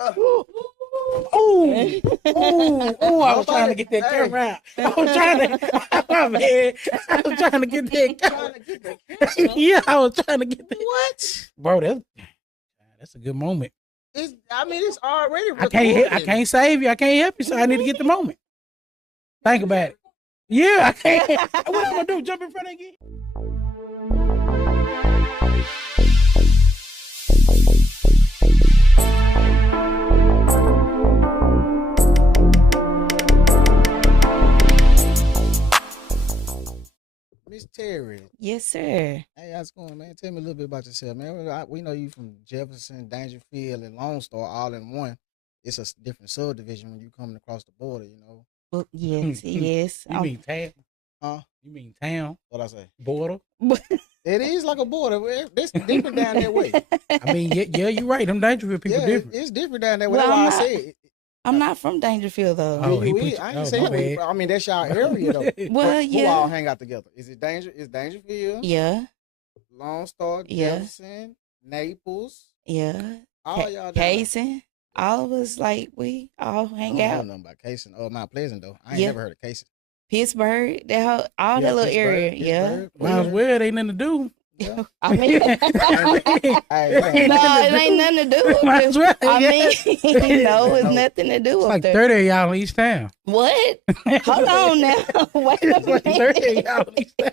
Oh, oh! I was trying to get that camera out. I was trying to, my man. I was trying to get that camera. Yeah, I was trying to get that. What? Bro, that's a good moment. It's already recorded. I can't save you. I can't help you, so I need to get the moment. Think about it. Yeah, I can't. What am I gonna do? Jump in front again? Miss Terri. Yes, sir. Hey, how's it going, man? Tell me a little bit about yourself, man. We know you from Jefferson, Dangerfield, and Lone Star all in one. It's a different subdivision when you coming across the border, you know. Well, yes, yes. You mean town? Huh? You mean town? What I say? Border? It is like a border. It's different down that way. I mean, yeah, you're right. Them Dangerfield people different. It's different down that way. Well, That's why I said. I'm not from Dangerfield though. Oh, I ain't saying. I mean, that's y'all area though. Well, Who all hang out together? Is it Dangerfield? Yeah. Lone Star, Jefferson, Naples. Yeah. All y'all. Kaysen. All of us, like, we all hang out. I don't know nothing about Kaysen. Oh, Mount Pleasant though. I ain't never heard of Kaysen. Pittsburgh, that little area. Yeah. Might as well. Ain't nothing to do. Yeah. I mean, no, it ain't nothing to do with it. Well, I mean, no, it's nothing to do with like it. 30 of y'all in each town. What? Hold on now. Wait a minute. Like 30 of y'all in each town.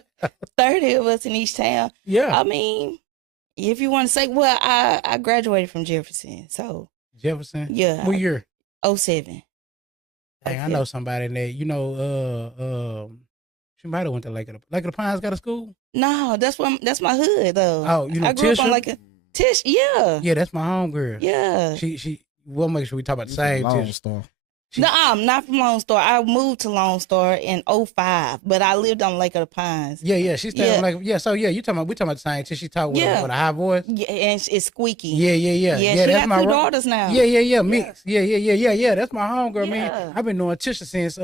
30 of us in each town. Yeah. I mean, if you want to say, well, I graduated from Jefferson, so. Jefferson? Yeah. What year? 07. Hey, I know somebody in there. You know, she might have went to Lake of the Pines. Got a school? No, that's my hood though. Oh, you know, I grew Tisha? up on like a Tish. Yeah. Yeah, that's my homegirl. Yeah. She. We'll make sure we talk about the same Lone Star. No, I'm not from Lone Star. I moved to Lone Star in 05, but I lived on Lake of the Pines. Yeah. She's like So we talking about the same. She talk with a high voice. Yeah, and it's squeaky. Yeah. Yeah, she that's got my two daughters now. Yeah. Mix. Yeah. That's my homegirl, Yeah. man. I've been knowing Tisha since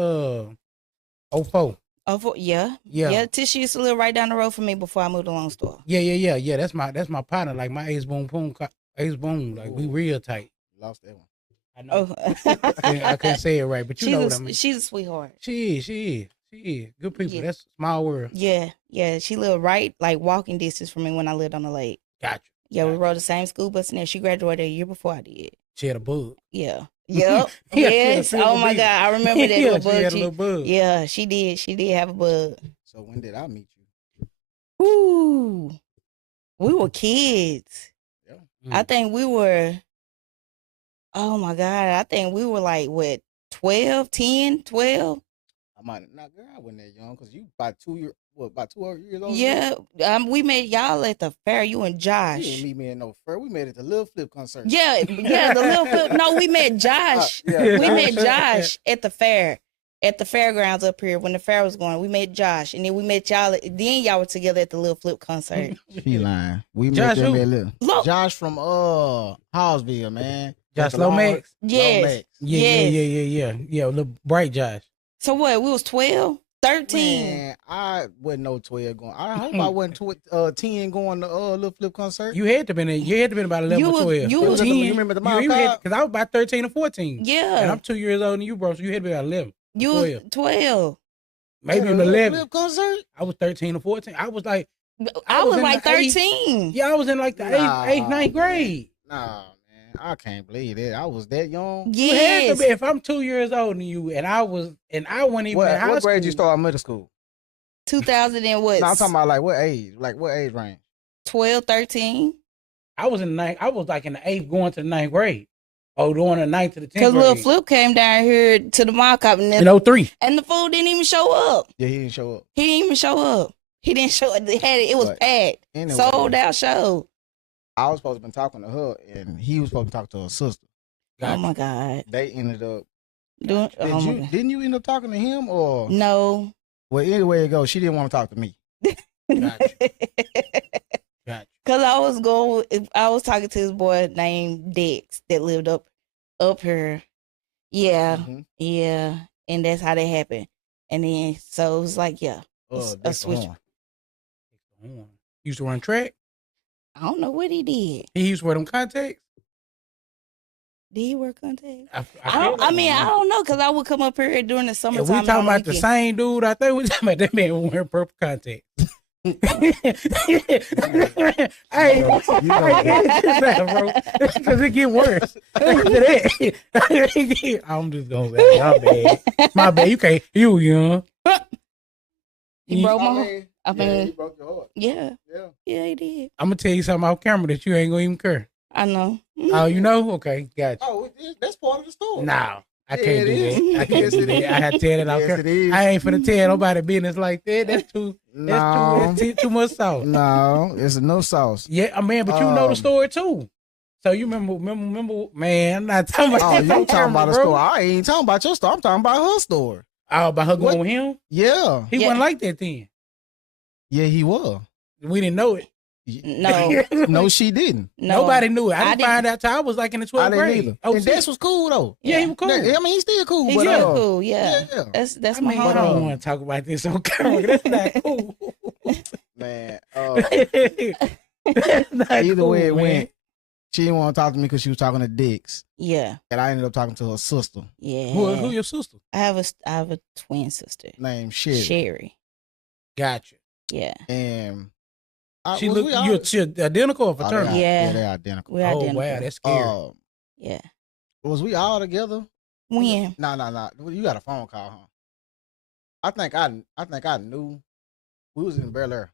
04. Yeah. Tish used to live right down the road from me before I moved to Lone Star. Yeah. That's my partner. Like my Ace Boom. Like we real tight. Lost that one. I know. I couldn't say it right, but you know what I mean. She's a sweetheart. She is. Good people. Yeah. That's a small world. Yeah. She lived right, like walking distance from me when I lived on the lake. Gotcha. Yeah, we rode the same school bus in there. She graduated a year before I did. She had a bug. Yeah. Yep. Yes. Oh my God, I remember that little bug. She had a little bug. Yeah, she did. She did have a bug. So when did I meet you? Ooh, we were kids. Yeah. I think we were. Oh my God, I think we were like what 12, 10, 12. I might not. Girl, I wasn't that young because you about 2 years. What, about 2 years old? Yeah, we met y'all at the fair. You and Josh. You didn't meet me at no fair. We met at the Little Flip concert. Yeah, the Little Flip. No, we met Josh. We met Josh at the fair, at the fairgrounds up here when the fair was going. We met Josh, and then we met y'all. Then y'all were together at the Little Flip concert. She lying. We Josh met them who? at Little. Josh from Hallsville, man. Josh Lomax? Yes. Yeah. Little bright Josh. So what? We was 12, 13. Man, I wasn't no 12 going. I hope I wasn't 10 going to Little Flip concert. You had to been about 11 or 12. You was 10. You remember the mom? Because I was about 13 or 14. Yeah. And I'm 2 years older than you, bro. So you had to be about 11. You was 12. Maybe even 11. Flip concert? I was 13 or 14. I was like. I was like 13. Yeah, I was in like the 8th, 9th grade. Nah. I can't believe it. I was that young. Yes. You had to be. If I'm 2 years older than you, and I wasn't even in high school. What grade did you start middle school? 2000 and what? No, I'm talking about like what age? Like what age range? 12, 13. I was in the 9th. I was like in the 8th going to the 9th grade. Oh, going to the 9th to the 10th grade. Because Lil Flip came down here to the mall cop in 03. And the fool didn't even show up. Yeah, he didn't show up. He didn't even show up. He didn't show up. It was packed. Anyway, sold out show. I was supposed to be talking to her, and he was supposed to talk to her sister. Gotcha. Oh my God! They ended up doing. Didn't you end up talking to him or no? Well, anyway it goes. She didn't want to talk to me. Gotcha. Cause I was talking to this boy named Dex that lived up here. Yeah, yeah, and that's how that happened. And then so it was like, yeah, a switch. Used to run track. I don't know what he did. He used to wear them contacts. Did he wear contacts? I I mean, I don't know, because I would come up here during the If summertime. we talking on about the weekend. same dude, I think we talking about that man wearing purple contacts. Hey, bro, because it get worse. I'm just gonna say, my bad. You can't. You young. He broke my heart. mean, I mean, he broke your heart. yeah, Yeah. he did. I'm gonna tell you something off camera that you ain't gonna even care. I know. Oh, you know? Okay, gotcha. Oh, that's part of the story. No, I Yeah, can't it do is. that. I can't do that. I had to tell it off Yes, camera. it is. I ain't finna tell nobody business like that. That's too. No. That's too much sauce. No, it's no sauce. Yeah, I mean, but you know the story too. So you remember, man? I'm not talking about. Oh, this you on talking camera, about a bro. story? I ain't talking about your story. I'm talking about her story. Oh, about her going What? with him? Yeah. He wasn't like that then. Yeah, he was. We didn't know it. No. No, she didn't. No. Nobody knew it. I didn't didn't- find out till I was like in the 12th I didn't grade. either. Oh, And Dex was cool though. yeah, he was cool. I mean, he's still cool. He's but, still cool. Yeah. Yeah. That's I my mean, I don't homie. want to talk about this on camera. That's not cool. Man, That's not either cool, way it man. went, she didn't want to talk to me because she was talking to Dix, Yeah. and I ended up talking to her sister Yeah. Who your sister? I have a twin sister, named Sherry. Sherry. Gotcha. Yeah. And She look you identical or fraternal? Yeah. they're identical. We're Oh identical. wow, that's scary. Yeah. Was we all together? When? No. You got a phone call, huh? I think I knew we was in Bel Air.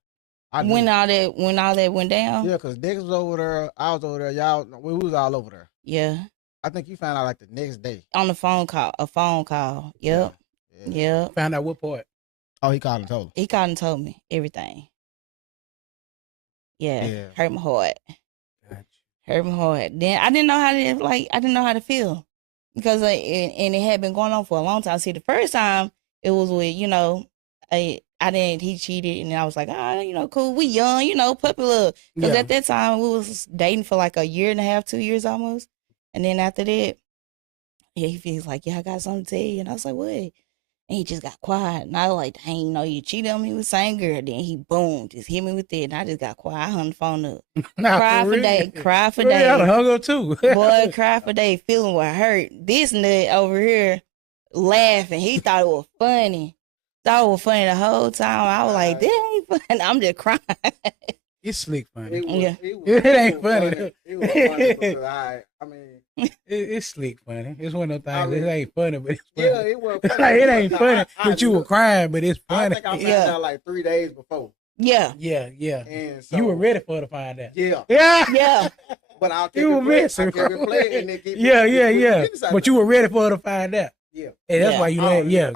When all that went down? Yeah, because Dix was over there. I was over there. Y'all, we was all over there. Yeah. I think you found out like the next day. On the phone call. A phone call. Yep. Yeah. Yep. Found out what part? Oh, he called and told her. He called and told me everything. Yeah. Yeah. Hurt my heart. Gotcha. Hurt my heart. Then I didn't know how to feel. Because and it had been going on for a long time. See, the first time it was with, he cheated, and I was like, cool, we young, puppy love. Because at that time, we was dating for like a year and a half, 2 years almost. And then after that, he feels like, I got something to tell you. And I was like, what? And he just got quiet. And I was like, dang, you cheated on me with the same girl. Then he, boom, just hit me with it. And I just got quiet. I hung the phone up. Cry for day. I done hung up too. Boy, cry for day, feeling what hurt. This nut over here laughing. He thought it was funny. Thought it was funny the whole time. I was like, that ain't funny. I'm just crying. It's slick funny. It ain't funny. It was funny because it's slick funny. It's one of those things. It ain't funny, but it's funny. yeah, it was funny. Like, it ain't funny, but you were crying, but it's I funny. think I found out like 3 days before. Yeah. Yeah. And so, You were ready for her to find out. Yeah. Yeah. But I'll keep You were messing, Yeah. But you were ready for her to find out. Yeah. And that's why you laughed. Yeah,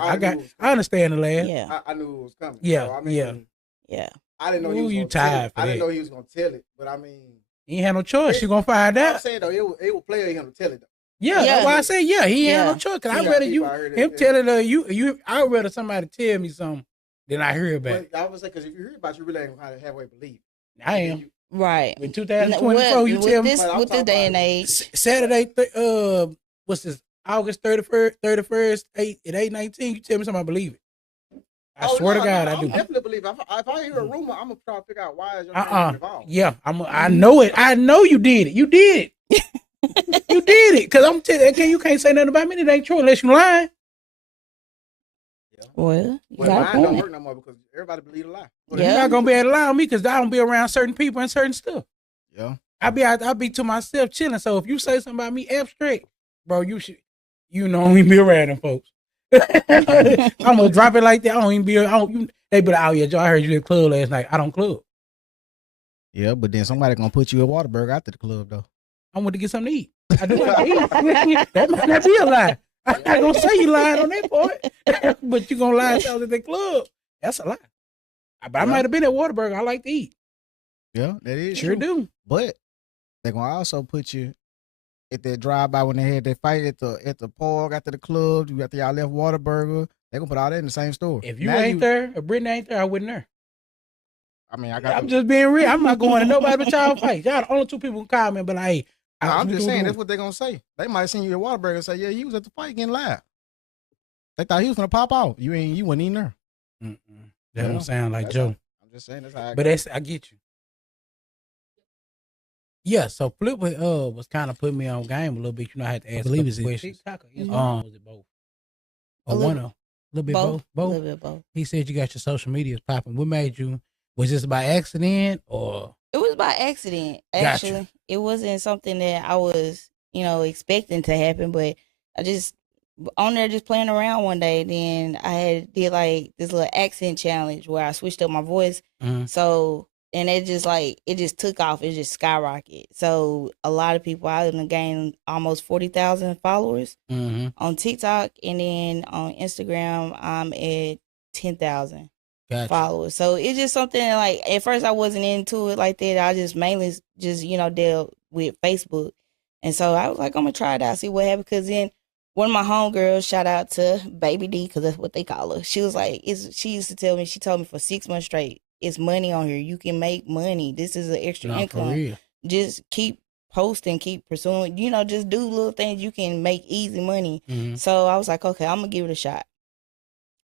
I understand the laugh. Yeah. I knew it was coming. Yeah, So, I mean, Yeah. I didn't know Ooh, he was you gonna tell tired it. for I didn't that. know he was gonna tell it, but I mean, He ain't had no choice. She gonna find I'm out. saying though, it would play him to tell it though. Yeah, that's why I say he ain't had no Yeah. choice. Cause Yeah, I'd rather people, I heard it, him yeah. telling her you. I'd rather somebody tell me something than I hear about it. But I would say because if you hear about it, you really ain't gonna halfway believe. I am. Right. In 2024, you with tell me this, But I'm with this talking day and about- age. Saturday. What's this? August 31st, 8/19. You tell me something, I believe it. I swear to God, I do. definitely believe. If I hear a rumor, I'm gonna try to figure out why is your name involved. Yeah, I know it. I know you did it. You did it. You did it. Cause I'm telling you can't say nothing about me. It ain't true unless you lying. Well, you But got a mine don't point. work no more because everybody believe a lie. Yeah. You're not gonna be able to lie on me because I don't be around certain people and certain stuff. Yeah. I be to myself chilling. So if you say something about me abstract, bro, you should, don't even be around them folks. I'm gonna drop it like that. I don't even be. They be like, oh yeah, Joe, I heard you at the club last night. I don't club. Yeah, but then somebody gonna put you at Waterburg after the club though. I want to get something to eat. I do want to eat. That might not be a lie. I'm not gonna say you lying on that part, but you gonna lie and tell at the club. That's a lie. But I might have been at Waterburg. I like to eat. Yeah, that is Sure true. do. But they're gonna also put you at that drive by when they had that fight at the park after the club. You after y'all left Waterburger. They're gonna put all that in the same store. If you ain't there, or Brittany ain't there, I wouldn't there. I mean, I got. I'm just being real. I'm not going to nobody but y'all fight. Y'all the only two people who call me, but like, hey, I'm just saying that's what they're gonna say. They might send you at Waterburger and say, "Yeah, you was at the fight getting live." They thought he was gonna pop out. You wasn't even there. That don't sound like Joe. I'm just saying that's how. But I get you. Yeah, so Flip was kind of putting me on game a little bit. You know, I had to ask. I believe it's questions. TikTok or Instagram? Was it both? Or one of a little bit both. A little bit both. He said you got your social medias popping. What made you? Was this by accident or? It was by accident. Actually, gotcha. It wasn't something that I was, expecting to happen. But I just on there just playing around one day. Then I did like this little accent challenge where I switched up my voice. Mm-hmm. So and it just took off. It just skyrocketed. So a lot of people, I gained almost 40,000 followers on TikTok, and then on Instagram I'm at 10,000 followers. So it's just something like at first I wasn't into it like that. I just mainly just dealt with Facebook, and so I was like, I'm gonna try it out, see what happens. Because then one of my homegirls, shout out to Baby D, because that's what they call her. She was like, she used to tell me, she told me for 6 months straight, it's money on here. You can make money. This is an extra income. Just keep posting, keep pursuing. Just do little things you can make easy money. Mm-hmm. So I was like, okay, I'm gonna give it a shot.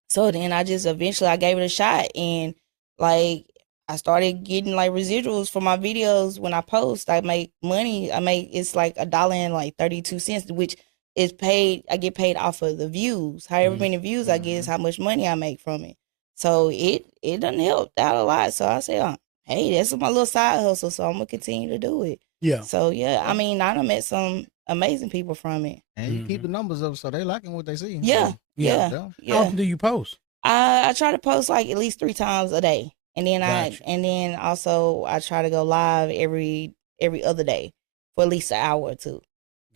So then I just eventually I gave it a shot, and like I started getting like residuals for my videos. When I post, I make money. It's like $1.32, which is paid. I get paid off of the views. However many views I get is how much money I make from it. So it done helped out a lot. So I said, hey, that's my little side hustle. So I'm gonna continue to do it. Yeah. So yeah, I mean, I done met some amazing people from it. And you keep the numbers up, so they liking what they see. Yeah. How often do you post? I try to post like at least 3 times a day, and then also I try to go live every other day for at least an hour or two.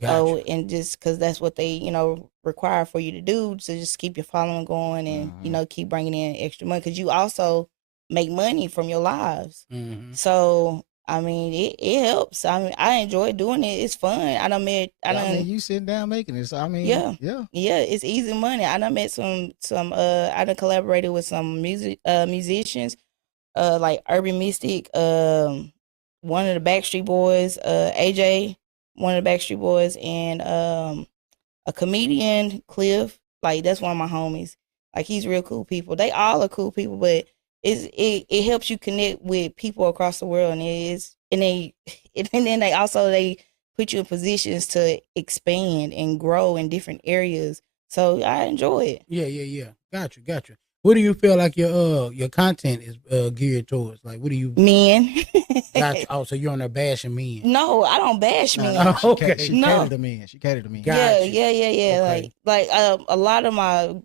So and just because that's what they require for you to do, to just keep your following going and keep bringing in extra money, because you also make money from your lives. Mm-hmm. So I mean, it helps. I mean, I enjoy doing it. It's fun. I mean, you sitting down making it. So I mean, yeah. It's easy money. I done met some. I done collaborated with some musicians, like Urban Mystic, one of the Backstreet Boys, AJ, one of the Backstreet Boys, and a comedian, Cliff. Like that's one of my homies. Like he's real cool people. They all are cool people, but it helps you connect with people across the world, and then they put you in positions to expand and grow in different areas. So I enjoy it. Yeah. Got you. What do you feel like your content is geared towards? Like, what do you men? Gotcha. Oh, so you're on there bashing men? No, I don't bash men. Okay, she catered to men. She catered to men. Yeah. Okay. Like a lot of my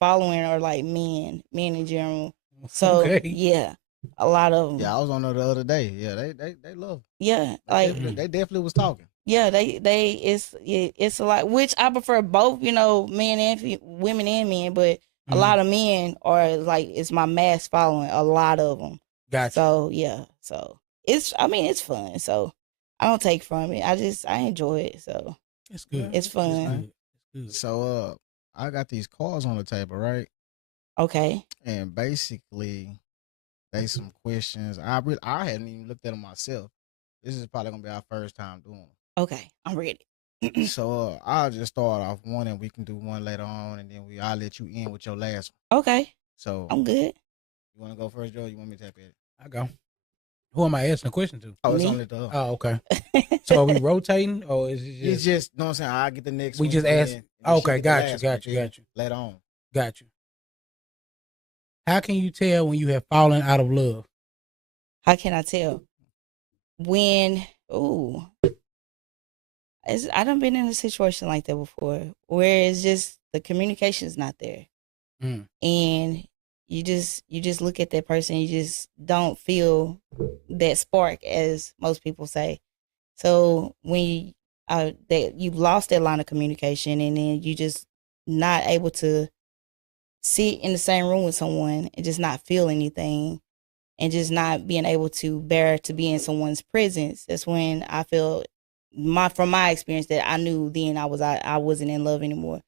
following are like men in general. So yeah, a lot of them. Yeah, I was on there the other day. Yeah, they love it. Yeah, they definitely was talking. Yeah, it's a lot. Which I prefer both, men and women and men, but a lot of men are like, it's my mass following. A lot of them. Gotcha. So yeah, so it's fun. So I don't take from it. I enjoy it. So it's good. It's fun. It's good. So I got these cards on the table, right? Okay. And basically, they some questions. I hadn't even looked at them myself. This is probably gonna be our first time doing them. Okay, I'm ready. So I'll just start off one, and we can do one later on, and then I'll let you in with your last one. Okay. So I'm good. You want to go first, Joe? Or you want me to tap it? I go. Who am I asking a question to? Oh, it's only the. Oh, okay. So are we rotating, or is it just? It's just, know what I'm saying? I'll get the next we one. We just ask. Okay, got you. Later on. Got you. How can you tell when you have fallen out of love? How can I tell? When, I done been in a situation like that before, where it's just the communication is not there, and you just look at that person, you just don't feel that spark, as most people say. So when you've lost that line of communication, and then you just not able to sit in the same room with someone and just not feel anything, and just not being able to bear to be in someone's presence, that's when I feel from my experience that I knew then I wasn't in love anymore,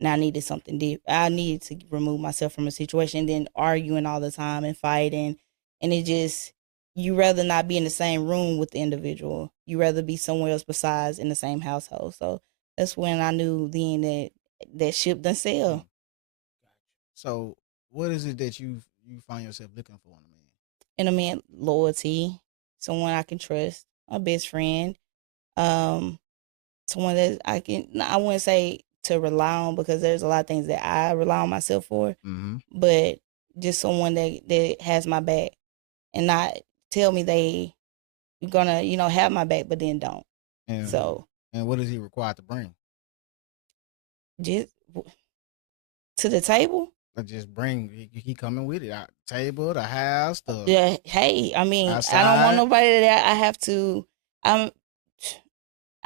and I needed something deep. I needed to remove myself from a situation. And then arguing all the time and fighting, and it just, you rather not be in the same room with the individual. You rather be somewhere else besides in the same household. So that's when I knew then that ship done sailed. So what is it that you find yourself looking for in a man? In a man, loyalty, someone I can trust. a best friend, someone that I wouldn't say to rely on, because there's a lot of things that I rely on myself for, but just someone that has my back and not tell me they gonna, have my back, but then don't. And, so. And what is he required to bring? Just to the table? Just bring, he coming with it. Table, the house, the... Yeah, hey, I mean, outside. I don't want nobody that I have to, I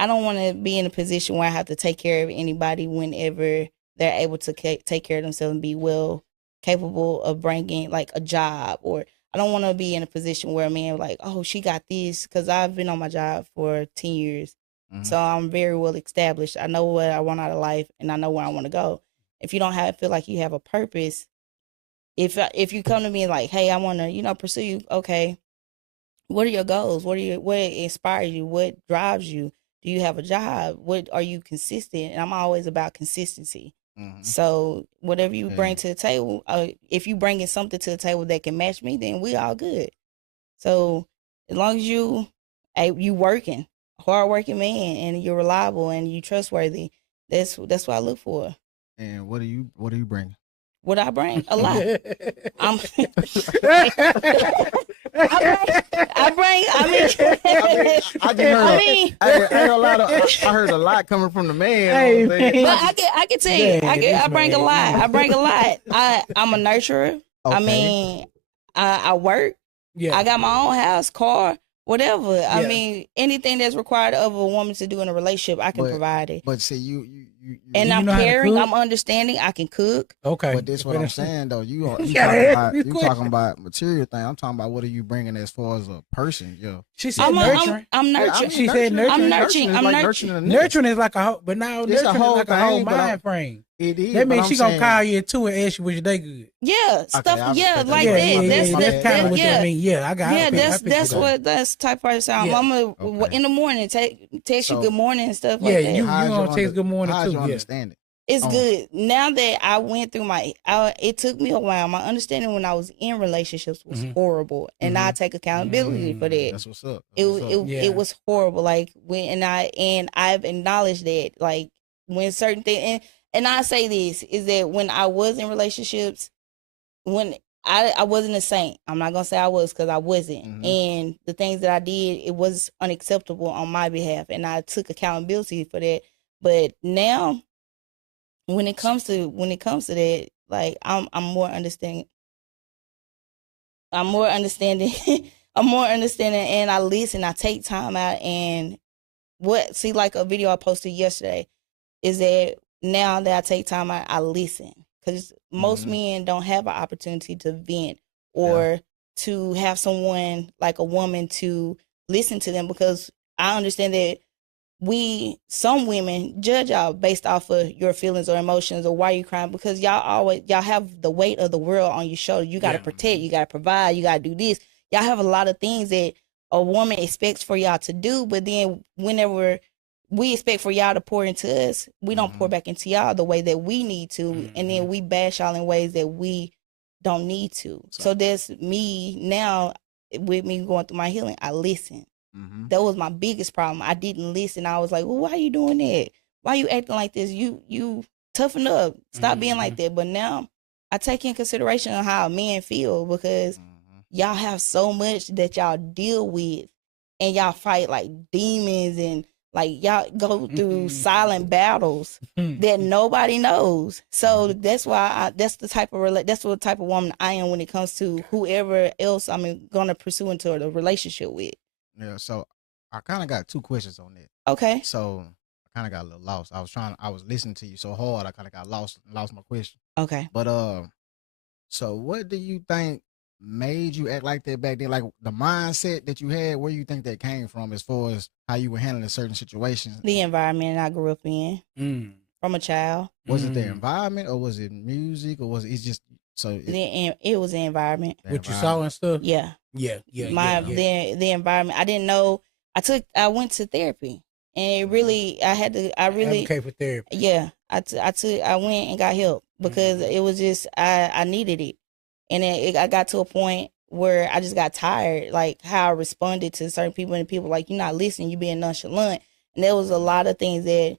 don't want to be in a position where I have to take care of anybody whenever they're able to take care of themselves and be well capable of bringing like a job. Or I don't want to be in a position where a man like, oh, she got this, because I've been on my job for 10 years. So I'm very well established. I know what I want out of life, and I know where I want to go. If you don't feel like you have a purpose, if you come to me like, hey, I want to, pursue you, okay, what are your goals? What inspires you? What drives you? Do you have a job? What are you consistent? And I'm always about consistency. So whatever you bring to the table, if you bringing something to the table that can match me, then we all good. So as long as you working, hardworking man, and you're reliable and you trustworthy, that's what I look for. And what do you bring? What I bring? A lot. I heard a lot coming from the man. Hey, but I can tell you, I bring a lot. I bring a lot. I'm a nurturer. Okay. I mean, I work. Yeah. I got my own house, car, whatever. Yeah. I mean, anything that's required of a woman to do in a relationship, I can provide it. But see, you and I'm caring, I'm understanding, I can cook. Okay. But that's what I'm saying, though. You talking about material thing. I'm talking about what are you bringing as far as a person, yo. She said nurturing. I'm nurturing. She said nurturing. I'm nurturing. Nurturing is like a whole, but now nurturing is like a whole mind frame. It is. That means she gonna call you too and ask you which day good. Yeah, stuff. Yeah, like that. That's kind of what that means. Yeah, I got. Yeah, that's what that's type of person. I'm gonna in the morning text you good morning and stuff like that. Yeah, you gonna text good morning too. How you understand it? It's good. Now that I went through it took me a while. My understanding when I was in relationships was horrible, and I take accountability for that. That's what's up. It was horrible. Like I've acknowledged that. Like when certain things, and I say this is that when I was in relationships, when I wasn't a saint. I'm not gonna say I was, because I wasn't. And the things that I did, it was unacceptable on my behalf, and I took accountability for that. But now, when it comes to that, like I'm more understanding. I'm more understanding. I'm more understanding, and I listen. I take time out, and like a video I posted yesterday is that now that I take time out, I listen, because most men don't have an opportunity to vent or to have someone like a woman to listen to them, because I understand that some women judge y'all based off of your feelings or emotions or why you crying, because y'all have the weight of the world on your shoulder. You got to protect, you got to provide, you got to do this. Y'all have a lot of things that a woman expects for y'all to do, but then whenever we expect for y'all to pour into us, we don't pour back into y'all the way that we need to, and then we bash y'all in ways that we don't need to. So that's me now with me going through my healing. I listen. That was my biggest problem. I didn't listen. I was like, well, why are you doing that? Why are you acting like this? You toughen up. Stop being like that. But now I take in consideration of how men feel, because y'all have so much that y'all deal with, and y'all fight like demons, and like y'all go through silent battles that nobody knows. So that's why that's what type of woman I am when it comes to whoever else I'm gonna pursue into a relationship with. Yeah, so I kind of got two questions on that. Okay. So I kind of got a little lost. I was listening to you so hard, I kind of got lost my question. Okay. But so what do you think made you act like that back then? Like the mindset that you had, where you think that came from, as far as how you were handling certain situations? The environment I grew up in from a child. Was it the environment, or was it music, or was it just it was the environment. What you saw and stuff? Yeah. Yeah. The environment. I didn't know. I went to therapy, and it really, I advocate for therapy. Yeah. I went and got help, because it was just, I needed it. And I got to a point where I just got tired, like how I responded to certain people, and people like, you're not listening, you being nonchalant. And there was a lot of things that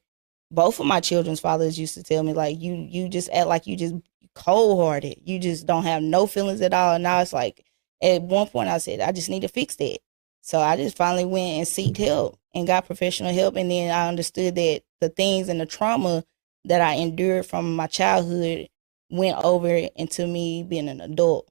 both of my children's fathers used to tell me, like, you just act like you just cold hearted. You just don't have no feelings at all. And now it's like, at one point I said, I just need to fix that. So I just finally went and sought help and got professional help. And then I understood that the things and the trauma that I endured from my childhood went over into me being an adult.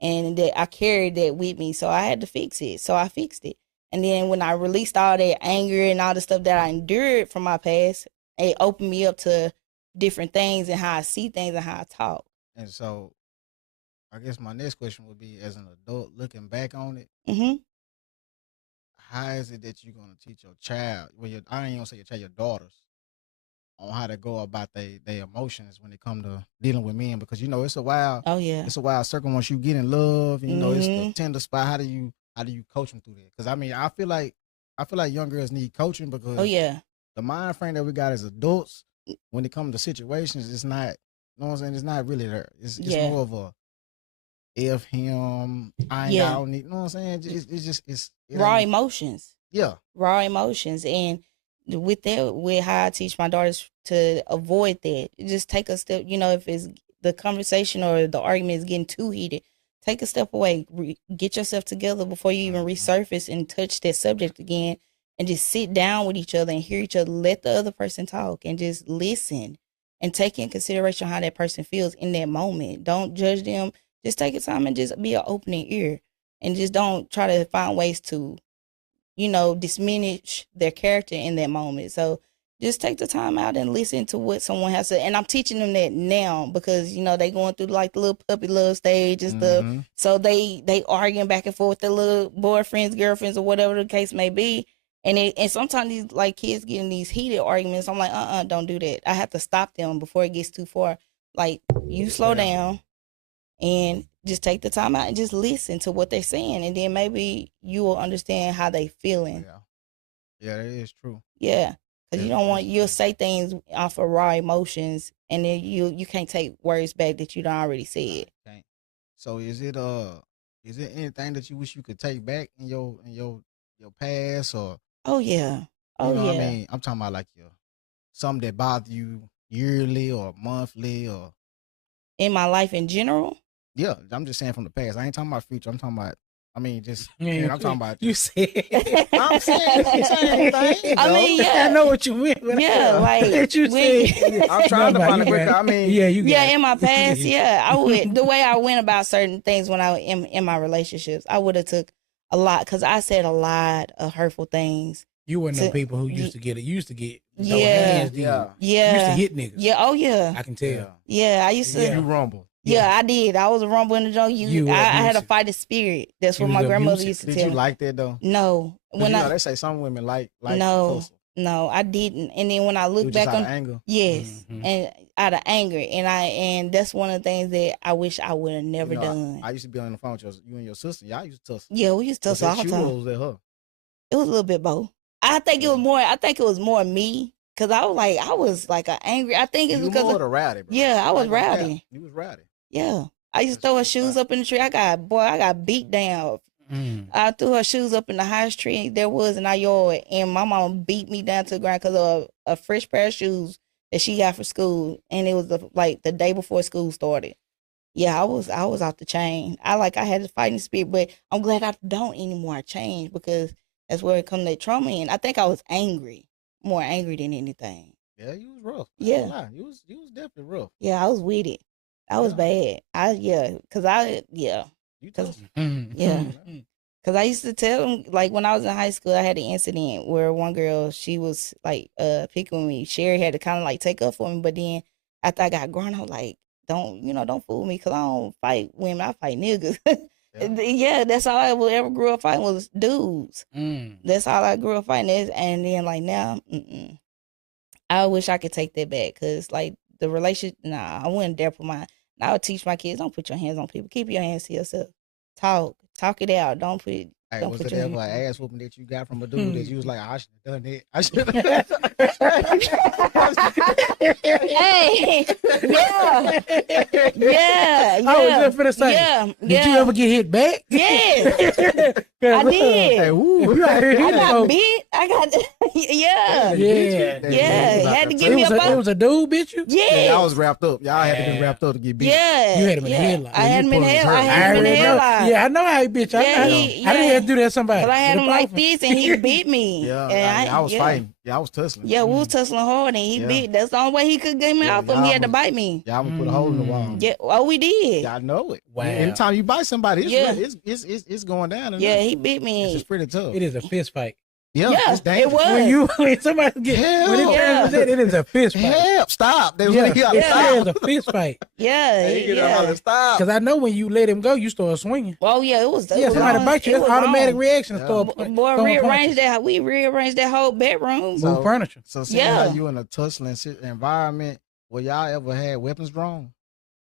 And that I carried that with me. So I had to fix it. So I fixed it. And then when I released all that anger and all the stuff that I endured from my past, it opened me up to different things and how I see things and how I talk. And so, I guess my next question would be, as an adult looking back on it, how is it that you're gonna teach your child? Well, I ain't gonna say your child, your daughters, on how to go about their emotions when it come to dealing with men, because it's a wild. Oh yeah. It's a wild circle once you get in love. And, it's the tender spot. How do you coach them through that? Because I feel like young girls need coaching, because oh yeah, the mind frame that we got as adults when it comes to situations, it's not. You know what I'm saying? It's not really there. It's more of a if him, I ain't got on it. You know what I'm saying? It's raw emotions. Yeah, raw emotions. And with how I teach my daughters to avoid that, just take a step. If it's the conversation or the argument is getting too heated, take a step away. Get yourself together before you even resurface and touch that subject again. And just sit down with each other and hear each other. Let the other person talk and just listen and take in consideration how that person feels in that moment. Don't judge them. Just take your time and just be an opening ear, and just don't try to find ways to, diminish their character in that moment. So just take the time out and listen to what someone has to say. And I'm teaching them that now, because, they going through like the little puppy love stage and stuff. So they arguing back and forth with their little boyfriends, girlfriends, or whatever the case may be. And sometimes these like kids get in these heated arguments. I'm like, don't do that. I have to stop them before it gets too far. Like, you slow down and just take the time out and just listen to what they're saying. And then maybe you will understand how they feeling. Yeah, that is true. Yeah. Because you'll say things off of raw emotions, and then you can't take words back that you done already said. Okay. So is it anything that you wish you could take back in your past, or? Oh yeah. Oh yeah. What I mean, I'm talking about like something that bothered you yearly or monthly, or in my life in general. Yeah, I'm just saying from the past. I ain't talking about future. I'm talking about. I'm talking about. You said. I'm saying the same thing. I mean, I know what you meant. Like you said. I'm trying to find a quick. In my past, I would. The way I went about certain things when I in my relationships, I would have took a lot, because I said a lot of hurtful things. You were no people who used to get hands. Yeah. You used to hit niggas. Yeah. Oh yeah. I can tell. Yeah, I used to. You rumble. Yeah, I did. I was a rumble in the jungle. I had a fighting spirit. That's what my grandmother used to tell me. Did you like that though? No. They say some women like. No, I didn't. And then when I look back on anger. Yes, and out of anger, and that's one of the things that I wish I would have never done. I used to be on the phone with you and your sister. Y'all used to tussle. Yeah, we used to tussle all the time. Was that her? It was a little bit both. I think it was more me. Cause I was like an angry. I think it's because of the rowdy, bro. Yeah, I was rowdy. You was rowdy. Yeah, I used to throw her shoes up in the tree. I got beat down. I threw her shoes up in the highest tree there was in our yard, and my mom beat me down to the ground because of a fresh pair of shoes that she got for school, and it was the day before school started. Yeah, I was off the chain. I had the fighting spirit, but I'm glad I don't anymore. I changed, because that's where it comes that trauma in. I think I was more angry than anything. Yeah, you was rough. Yeah, you was definitely rough. Yeah, I was with it. I was bad. You tough. Because I used to tell them, like, when I was in high school, I had an incident where one girl, she was like picking with me. Sherry had to kind of like take up for me, but then after I got grown, I was like, don't fool me, because I don't fight women, I fight niggas. Yeah, that's all I ever grew up fighting was dudes. That's all I grew up fighting is, and then like now, I wish I could take that back, because like the relationship, I wouldn't dare put I would teach my kids, don't put your hands on people. Keep your hands to yourself. Talk it out. Don't put. Hey, was it ever an ass whooping that you got from a dude that you was like, I should have done that? I should have. Hey, yeah. I was just finna say, yeah. Did you ever get hit back? Yes, I did. Hey, woo. If you out here I hitting got folks, bit. I got, yeah. Yeah. Had to give me it was a dude, bitch you? Yeah, y'all was wrapped up. Y'all had to be wrapped up to get beat. Yeah. You had him in the headlock. I had him in the headlock. I had him in the headlock. Yeah, I know how he bitch. I didn't have to do that to somebody. But I had him like this and he beat me. Yeah, I was fighting. Yeah, I was tussling. Yeah, we was tussling hard and he bit. That's the only way he could get me off him. He had to bite me. Y'all would put a hole in the wall. Yeah, oh, we did. Y'all know it. Wow. Anytime you bite somebody, it's going down. Yeah, he bit me. It's pretty tough. It is a fist fight. Yeah, it's it was. When somebody get it is a fist fight. Help! Stop! It is a fist fight. Stop. Because I know when you let him go, you start swinging. Oh yeah, it was. Somebody bite you. That's automatic reaction. Boy, we rearranged that whole bedroom. Move furniture. So seeing how you in a tussling environment, will y'all ever had weapons drawn?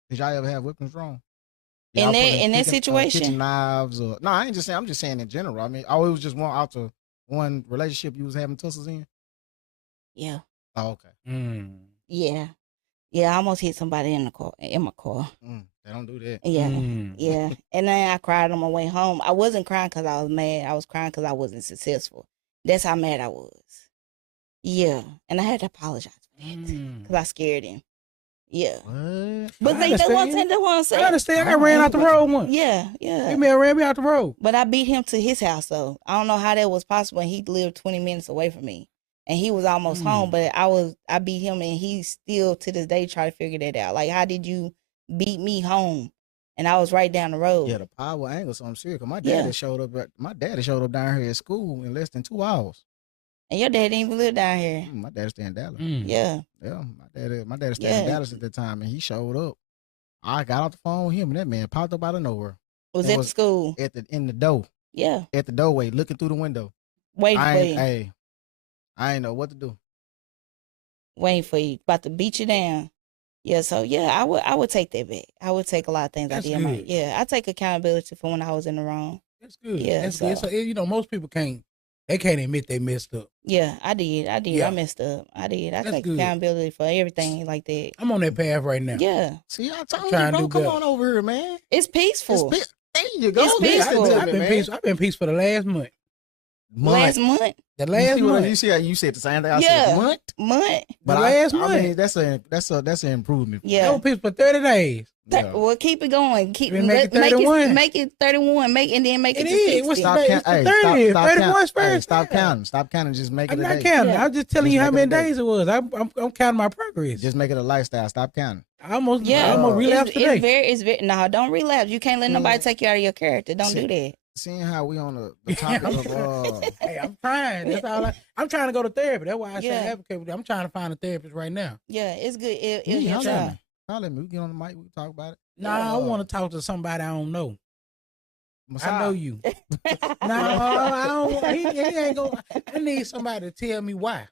Did y'all ever have weapons drawn? In that situation, kitchen knives or no? I ain't just saying. I'm just saying in general. I mean, it was just one relationship you was having tussles in. Yeah. Oh, okay. Yeah. I almost hit somebody in my car. They don't do that. Yeah. Yeah. And then I cried on my way home. I wasn't crying because I was mad. I was crying because I wasn't successful. That's how mad I was. Yeah. And I had to apologize for that because I scared him. Yeah. What? But that's what I'm saying. I understand. I ran out the road once. Yeah. He ran me out the road. But I beat him to his house, though. I don't know how that was possible. And he lived 20 minutes away from me. And he was almost home, but I beat him, and he still to this day try to figure that out. Like, how did you beat me home? And I was right down the road. Yeah, the power angle, so I'm serious. Cause my daddy showed up down here at school in less than 2 hours. And your dad didn't even live down here. My dad stayed in Dallas. Yeah. Yeah, my dad stayed in Dallas at the time, and he showed up. I got off the phone with him, and that man popped up out of nowhere. Was at the school? In the door. Yeah. At the doorway, looking through the window. Waiting for you. Hey, I ain't know what to do. Waiting for you. About to beat you down. Yeah, so I would take that back. I would take a lot of things I did. I take accountability for when I was in the wrong. That's good. Yeah, that's good. So, most people can't admit they messed up. Yeah, I did. Yeah. I messed up. I did. I take accountability for everything like that. I'm on that path right now. Yeah. See, I told you, bro, come on over here, man. It's peaceful. There you go. It's peaceful. I've been peaceful the last month. Last month? The last month. You see how you said the same thing I said. Month. But the last month. I mean, that's an improvement. Yeah. I was peaceful for 30 days. Yeah. Well, keep it going. Make it 31. Make it 31. Make it to 60. What's the 30? 31's first. Stop counting. Stop counting. Just make it I'm a not day. counting. I'm just telling you how many days it was. I'm counting my progress. Just make it a lifestyle. Stop counting. I almost relapsed today. It's very. No, don't relapse. You can't let nobody take you out of your character. Don't do that. Seeing how we on the topic of hey, I'm trying. That's all. I'm trying to go to therapy. That's why I say advocate with you. I'm trying to find a therapist right now. Yeah, it's good. Holler at me. We get on the mic. We can talk about it. Nah, I want to talk to somebody I don't know. Messiah. I know you. I don't. He ain't gonna. I need somebody to tell me why.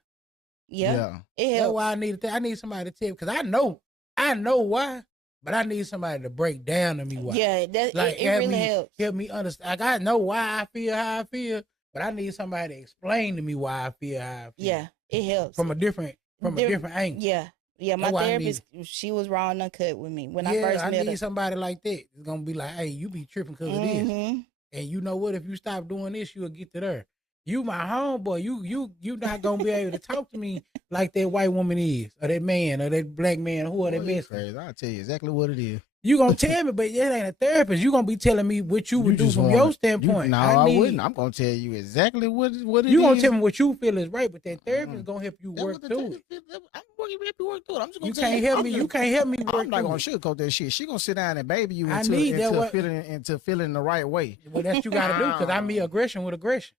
Yeah. That's why I need somebody to tell, because I know why. But I need somebody to break down to me why. Yeah, it really helps. Help me understand. Like, I know why I feel how I feel, but I need somebody to explain to me why I feel how I feel. Yeah, it helps. From a different angle. Yeah, my therapist, she was raw and uncut with me when I first met her. I need somebody like that. It's going to be like, hey, you be tripping because of this. And you know what? If you stop doing this, you'll get to there. You my homeboy. You not gonna be able to talk to me like that white woman is, or that man, or that black man, who are that mess. I'll tell you exactly what it is. You gonna tell me, but it ain't a therapist. You gonna be telling me what you would do from your standpoint. I wouldn't. I'm gonna tell you exactly what it is. You gonna tell me what you feel is right, but that therapist is gonna help you work through it. I'm gonna help you work through it. I'm just gonna You can't help me work through it. I'm not gonna sugarcoat that shit. She gonna sit down and baby you into feeling the right way. Well, that's what you gotta do, because I meet aggression with aggression.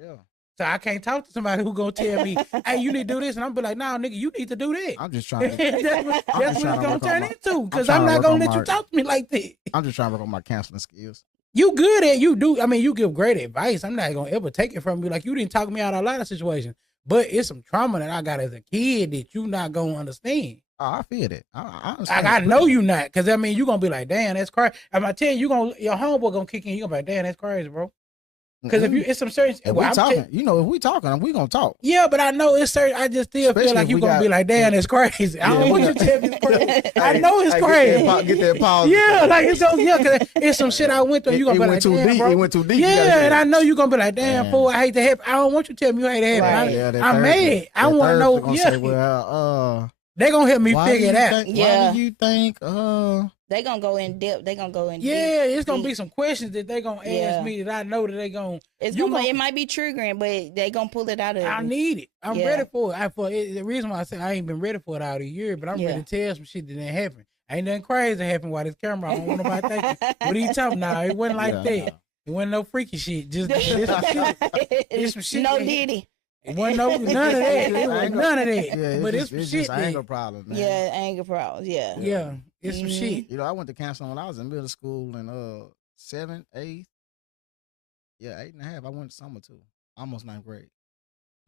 Yeah. So I can't talk to somebody who gonna tell me, "Hey, you need to do this," and I'm be like, "Nah, nigga, you need to do that." I'm just trying to. that's what it's gonna turn into, because I'm not gonna let you talk to me like that. I'm just trying to work on my counseling skills. You good at you do. I mean, you give great advice. I'm not gonna ever take it from you. Like, you didn't talk me out of a lot of situations, but it's some trauma that I got as a kid that you not gonna understand. Oh, I feel that. I understand. I know you not, because I mean, you gonna be like, "Damn, that's crazy." I'm gonna tell you, your homeboy gonna kick in. You gonna be like, "Damn, that's crazy, bro." Because if you, it's some certain. If we talking, if we talking, we gonna talk. Yeah, but I know it's certain. I just still feel like you gonna be like, damn, it's crazy. I don't want you to tell me it's crazy. I know it's crazy. Get that pause. Yeah, like it's so cause it's some shit I went through. You gonna be like, damn, bro. It went too deep. Yeah, and I know you gonna be like, damn, fool. I hate to happen. I don't want you to tell me you hate to happen. I'm mad. I want to know. Yeah. Well, they gonna help me figure it out. Why do you think? They gonna go in depth. They gonna go in. Yeah, deep, it's gonna be some questions that they gonna ask me that I know that they gonna. It might be triggering, but they gonna pull it out of. I need it. I'm ready for it. The reason why I said I ain't been ready for it out a year, but I'm ready to tell some shit that didn't happen. Ain't nothing crazy happen while this camera. I don't want nobody thinking. What are you talking about? It wasn't like that. It wasn't no freaky shit. Just some shit. It's some shit. No Diddy. It wasn't none of that. It wasn't none of that. Yeah, but it's some just shit. Anger problems, man. Yeah, anger problems. Yeah. Yeah, it's some shit. I went to counseling when I was in middle school in 7th, 8th. Yeah, 8.5. I went to summer too. Almost 9th grade.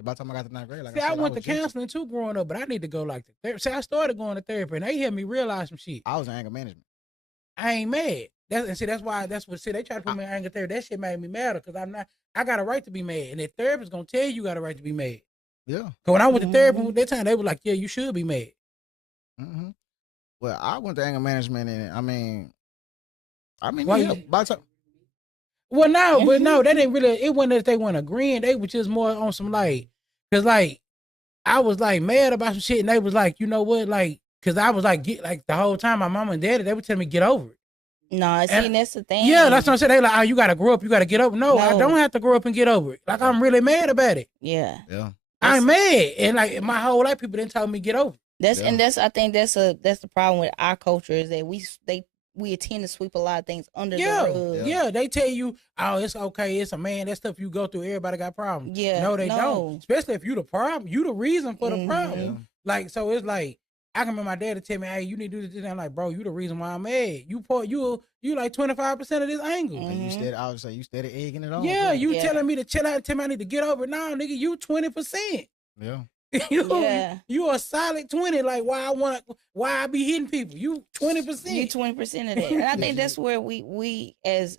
By the time I got to 9th grade, I went to counseling too growing up, but I need to go like the therapy. See, I started going to therapy, and they helped me realize some shit. I was in anger management. I ain't mad. That's why they try to put me in anger therapy. That shit made me mad because I got a right to be mad, and that therapist gonna tell you got a right to be mad. Yeah. Cause when I went to therapy that time, they were like, "Yeah, you should be mad." Mm-hmm. Well, I went to anger management, and I mean, by the time. Well, no, but no, they didn't really. It wasn't that they weren't agreeing. They were just more on some cause I was mad about some shit, and they was like, you know what, cause I was the whole time my mama and daddy they would tell me get over it. No, that's the thing. Yeah, that's what I'm saying. They like, oh, you gotta grow up, you gotta get over. No, I don't have to grow up and get over it. Like I'm really mad about it. Yeah. I'm mad, and my whole life people didn't tell me get over. I think that's the problem with our culture is that we tend to sweep a lot of things under the rug. Yeah, they tell you, oh, it's okay, it's a man. That stuff you go through, everybody got problems. Yeah, no, they don't. Especially if you the problem, you the reason for the problem. Yeah. So it's like I can remember my dad to tell me, hey, you need to do this. And I'm like, bro, you the reason why I'm mad. You like 25% of this anger. And you steady egging it on. Yeah, telling me to chill out, tell me I need to get over it. No, nigga, you 20%. Yeah. You a solid 20. Like why I be hitting people? You 20%. You 20% of that. And I think that's where we as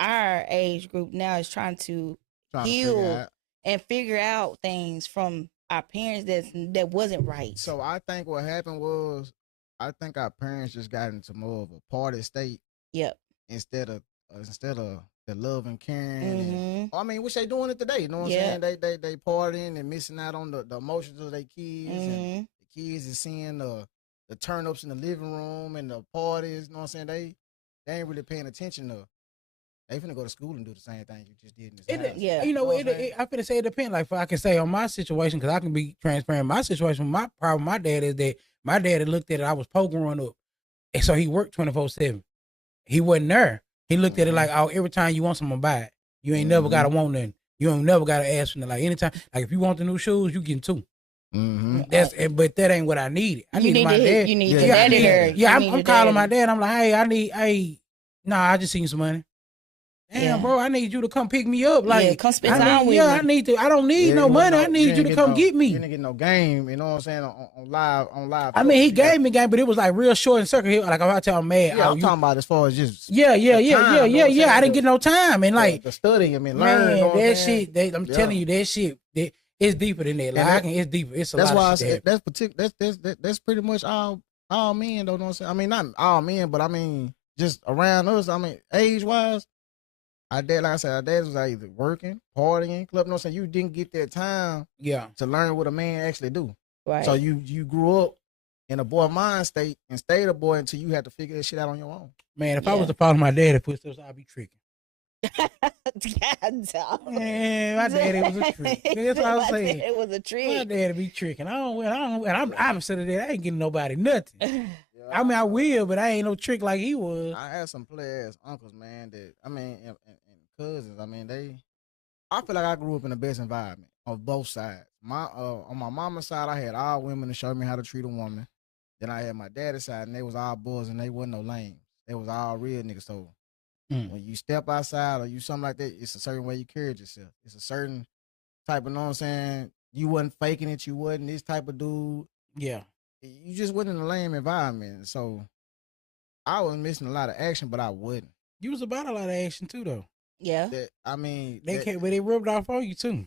our age group now is trying to heal and figure out things from our parents that wasn't right. So I think what happened was our parents just got into more of a party state. Yep. Instead of the love and caring. And, which they doing it today. You know what I'm saying? They partying and missing out on the emotions of their kids. And the kids is seeing the turn ups in the living room and the parties. You know what I'm saying? They ain't really paying attention to. They finna go to school and do the same thing you just did in this house. Yeah. I finna say it depends. Like, I can say on my situation, because I can be transparent. My situation, my problem, my dad is that my dad had looked at it. I was poor growing up, and so he worked 24/7. He wasn't there. He looked at it like, oh, every time you want something, buy it. You ain't never gotta want nothing. You ain't never gotta ask for nothing. Like anytime, like if you want the new shoes, you getting 2. But that ain't what I needed. I needed my dad. You need your daddy there. Yeah, I'm calling my dad. I'm like, hey, I just seen some money. Damn, bro, I need you to come pick me up. Like, come spend time with me. I need to. I don't need no money. I need you to come get me. You didn't get no game. You know what I'm saying? On live. I mean, he gave me game, but it was like real short and circle. Like I tell him, man, I'm talking about as far as just yeah. I didn't get no time and like the study. I mean, learn that shit. I'm telling you, that shit. It's deeper than that. Like it's deeper. It's a lot. That's why that's particular. That's pretty much all men. Don't know what I'm saying? I mean, not all men, but I mean, just around us. I mean, age wise. Our dad, like I said, our dad was either working, partying, club. You know what I'm saying? You didn't get that time to learn what a man actually do. Right. So you grew up in a boy mind state and stayed a boy until you had to figure that shit out on your own. Man, if I was to follow my dad at footsteps, I'd be tricking. Man, my daddy was a trick. That's what I'm saying. It was a trick. My daddy be tricking. And I'm opposite of that. I ain't getting nobody nothing. I mean, I will, but I ain't no trick like he was. I had some player-ass uncles, man, and cousins. I mean, I feel like I grew up in the best environment on both sides. On my mama's side, I had all women to show me how to treat a woman. Then I had my daddy's side, and they was all boys, and they wasn't no lame. They was all real niggas. So when you step outside or you something like that, it's a certain way you carried yourself. It's a certain type of, know what I'm saying? You wasn't faking it. You wasn't this type of dude. Yeah. You just wasn't in a lame environment. So I was missing a lot of action, but I wouldn't. You was about a lot of action too, though. Yeah. They rubbed off on you too.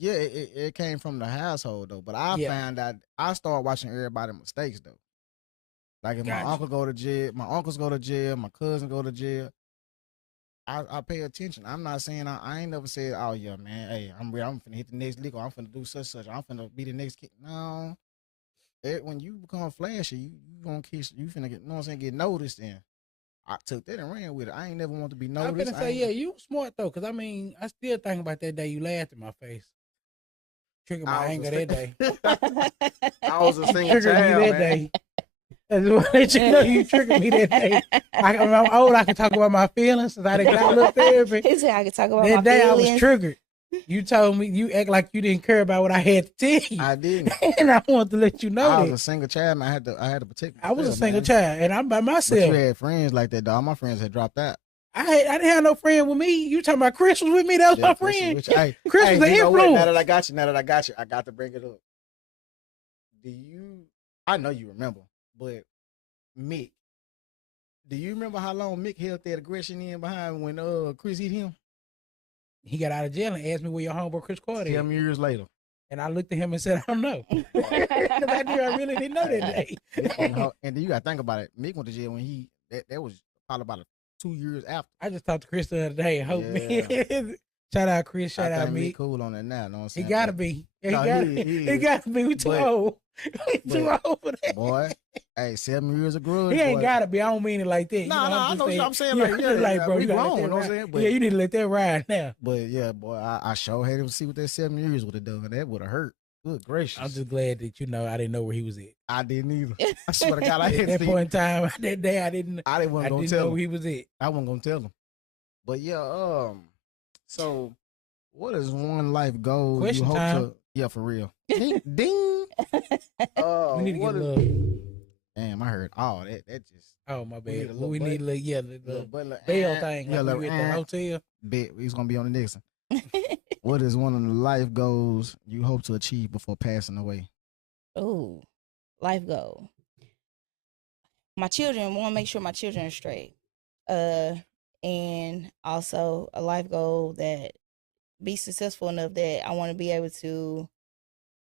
Yeah, it came from the household though. But I found out I started watching everybody's mistakes though. Like if my uncle go to jail, my uncles go to jail, my cousin go to jail. I pay attention. I'm not saying I ain't never said, oh yeah, man, hey, I'm finna hit the next lick or I'm finna do such. I'm finna be the next kid. No. When you become flashy, you gonna kiss, you finna get, you know what I'm saying, get noticed. And I took that and ran with it. I ain't never want to be noticed. I'm finna say, yeah, you smart though, cause I mean, I still think about that day you laughed in my face. Triggered my anger that day. I was a single child, me that day. That's what let you know you triggered me that day. I'm old. I can talk about my feelings since I done got a little therapy. He said I can talk about that my day feelings. I was triggered. You told me you act like you didn't care about what I had to tell you. I didn't, and I wanted to let you know I that. was a single child, man. I had to protect myself. I was a single child, and I'm by myself. But you had friends like that, dog. My friends had dropped out. I didn't have no friend with me. You talking about Chris was with me? That was my friend. Chris was an influence. Now that I got you, I got to bring it up. I know you remember, but Mick, do you remember how long Mick held that aggression in behind when Chris hit him? He got out of jail and asked me where your homeboy Chris Carter is. 7 years later. And I looked at him and said, I don't know. Because I knew I really didn't know that day. And then you got to think about it. Mick went to jail when that was probably about 2 years after. I just talked to Chris the other day. Hope me. Shout out Chris. Shout out Mick. Cool on that now. Know what I'm saying? He gotta be. He gotta be. We too old. We too old for that. Boy, hey, 7 years of grudge. He ain't gotta be. I don't mean it like that. No, I know what I'm saying. Bro, you gotta grown, let you know what I'm saying? But, you need to let that ride now. But yeah, boy, I sure hated to see what that 7 years would have done. That would have hurt. Good gracious. I'm just glad that I didn't know where he was at. I didn't either. I swear to God, I didn't. At that point in time, that day, I didn't know where he was at. I wasn't gonna tell him. But yeah, so what is one life goal Question you hope time. to? Yeah, for real. Ding, ding. We need to get love. Damn, I heard all that. That just. Oh my bad. We the need bell thing. Yeah, like we at the hotel. Bet he's gonna be on the next one. What is one of the life goals you hope to achieve before passing away? Oh, life goal. My children, want to make sure my children are straight. And also a life goal that be successful enough that I want to be able to.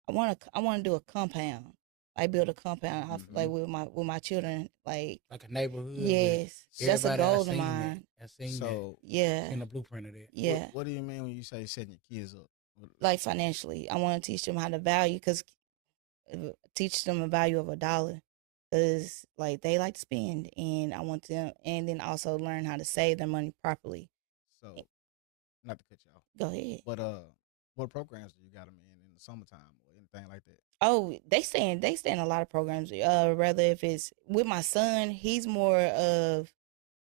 I want to do a compound, like build a compound, like with my children, like a neighborhood. Yes, that's a goal of mine. I seen that. Yeah, in the blueprint of that. Yeah. What do you mean when you say setting your kids up? Like financially, I want to teach them how to value, teach them the value of $1, because like they like to spend, and I want them, and then also learn how to save their money properly. So, not to cut you off. Go ahead. But what programs do you got them in the summertime or anything like that? Oh, they stay in a lot of programs. Rather if it's with my son, he's more of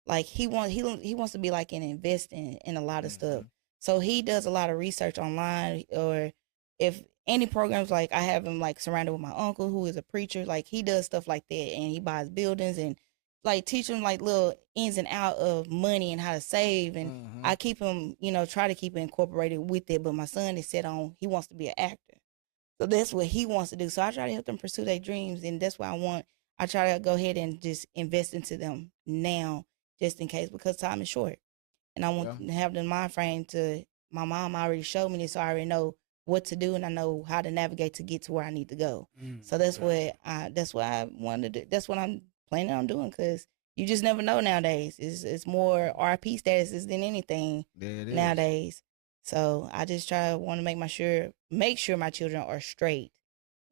like he wants to be like an investing in a lot of stuff. So he does a lot of research online, or if any programs, like I have him like surrounded with my uncle who is a preacher, like he does stuff like that, and he buys buildings and like teach him like little ins and out of money and how to save. And I keep him, try to keep it incorporated with it. But my son is set on, he wants to be an actor. So that's what he wants to do. So I try to help them pursue their dreams. And that's why I try to go ahead and just invest into them now, just in case, because time is short. And I want to have the mind frame to, my mom already showed me this, so I already know what to do, and I know how to navigate to get to where I need to go. So that's what I wanted to do. That's what I'm planning on doing, because you just never know nowadays. It's more RP statuses than anything nowadays. So I just want to make sure my children are straight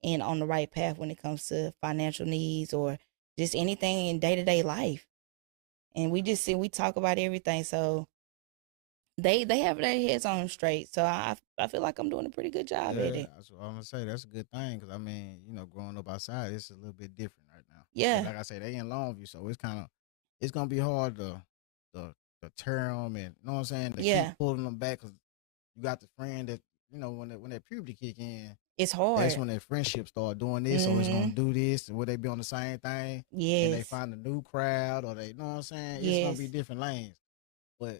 and on the right path when it comes to financial needs or just anything in day-to-day life. And we talk about everything, so they have their heads on straight. So I feel like I'm doing a pretty good job at it. That's what I'm gonna say. That's a good thing, because I mean, growing up outside, it's a little bit different right now. Yeah. Like I say, they in Longview, so it's gonna be hard to turn them, and you know what I'm saying, to keep pulling them back, because you got the friend that when that puberty kick in, it's hard. That's when that friendship start doing this, or it's gonna do this, and will they be on the same thing? Yes. And they find a new crowd, or they, you know what I'm saying? It's gonna be different lanes. But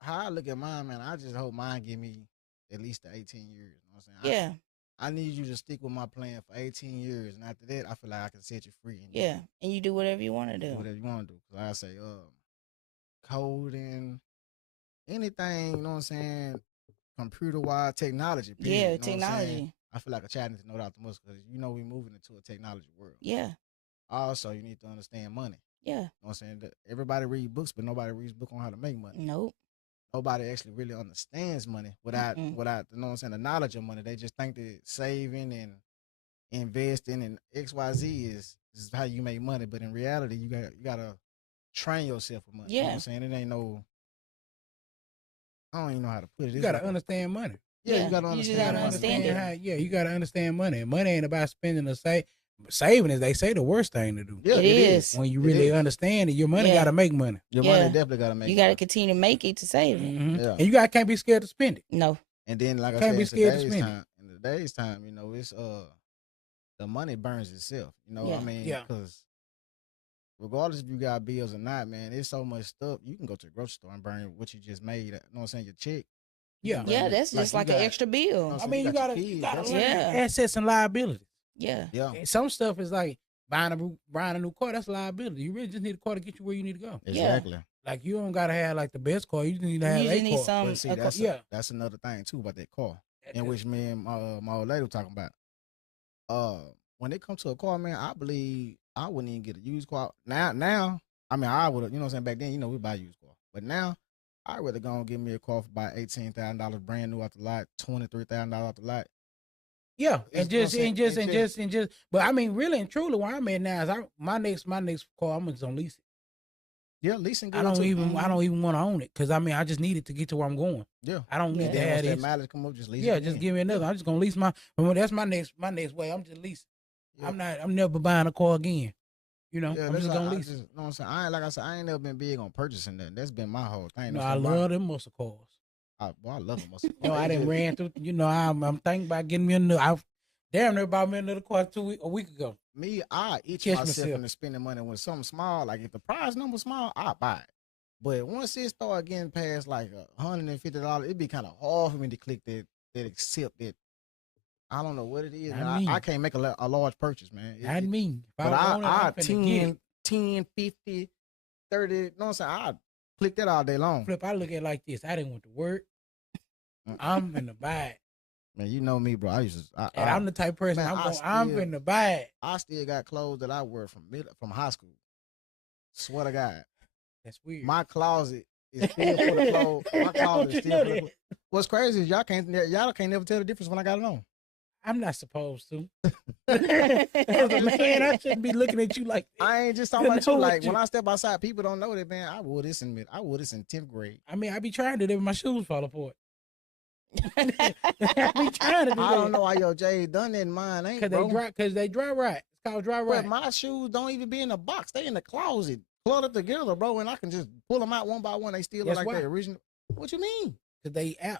how I look at mine, man, I just hope mine give me at least the 18 years. You know what I'm saying? I need you to stick with my plan for 18 years, and after that, I feel like I can set you free. And you do whatever you want to do. Whatever you want to do. Because I say, coding, anything, you know what I'm saying, computer-wise, technology, period. Yeah, you know technology. I feel like a child needs to know that the most because, we moving into a technology world. Yeah. Also, you need to understand money. Yeah. You know what I'm saying? Everybody reads books, but nobody reads books on how to make money. Nope. Nobody actually really understands money without, you know what I'm saying, the knowledge of money. They just think that saving and investing and XYZ is how you make money. But in reality, you gotta train yourself for money. Yeah. You know what I'm saying? It ain't no, I don't even know how to put it. You gotta understand money. Yeah, you gotta understand. You gotta understand it. You gotta understand money. Money ain't about spending or saving, as they say, the worst thing to do. Yeah, it is. When you really understand it, your money gotta make money. Your money definitely gotta make. You gotta continue to make it to save it. Yeah. And you can't be scared to spend it. No. And then, like I Can't said, be scared to spend it. in today's time, it's the money burns itself. I mean, because regardless if you got bills or not, man, it's so much stuff. You can go to the grocery store and burn what you just made. You know what I'm saying? Your check. Yeah, that's just like an extra bill. I mean, you gotta learn assets and liabilities. Yeah. And some stuff is like buying a new car. That's liability. You really just need a car to get you where you need to go. Exactly. Like you don't gotta have like the best car. You just need to have a car. See, that's another thing too about that car, in which me and my old lady were talking about. When it comes to a car, man, I believe I wouldn't even get a used car. Now, I mean, I would have, you know what I'm saying, back then, we buy used car. But now, I'd rather go and give me a car for about $18,000 brand new out the lot, $23,000 out the lot. Yeah, and just. But I mean, really and truly, where I'm at now is my next car, I'm just gonna lease it. Yeah, leasing. I don't even want to own it because I mean, I just need it to get to where I'm going. Yeah, I don't need to have that mileage come up. Just lease. Yeah, just give me another. I'm just gonna lease my. That's my next way. I'm just leasing. Yeah. I'm never buying a car again. I'm just gonna lease. You know what I'm saying? I ain't never been big on purchasing that. That's been my whole thing. I love them muscle cars. I love them muscle cars. I done ran through. I'm thinking about getting me another. I damn near bought me another car a week ago. Me, I itch myself into spending money when something small. Like if the price number small, I buy it. But once it start getting past like $150, it'd be kind of hard for me to click that accept that. I don't know what it is. I can't make a large purchase, man. But I 10, 50, 30, you know what I'm saying? I click that all day long. Flip, I look at it like this. I didn't want to work. I'm finna buy it. Man, you know me, bro. I'm the type of person, I'm finna buy it. I still got clothes that I wear from high school. Swear to God. That's weird. My closet is still full of clothes. My closet is still full of clothes. What's crazy is y'all can't never tell the difference when I got it on. I'm not supposed to. As a man, I shouldn't be looking at you like that. I ain't just talking about you. Like when I step outside, people don't know that, man. I wore this in 10th grade. I mean, I be trying to do it, my shoes fall apart. I be trying to do I don't know why your Jay done that in mine, ain't bro? Because they dry right. It's called dry right. But my shoes don't even be in the box. They in the closet, cluttered together, bro. And I can just pull them out one by one. They still look like the original. What you mean? Because they out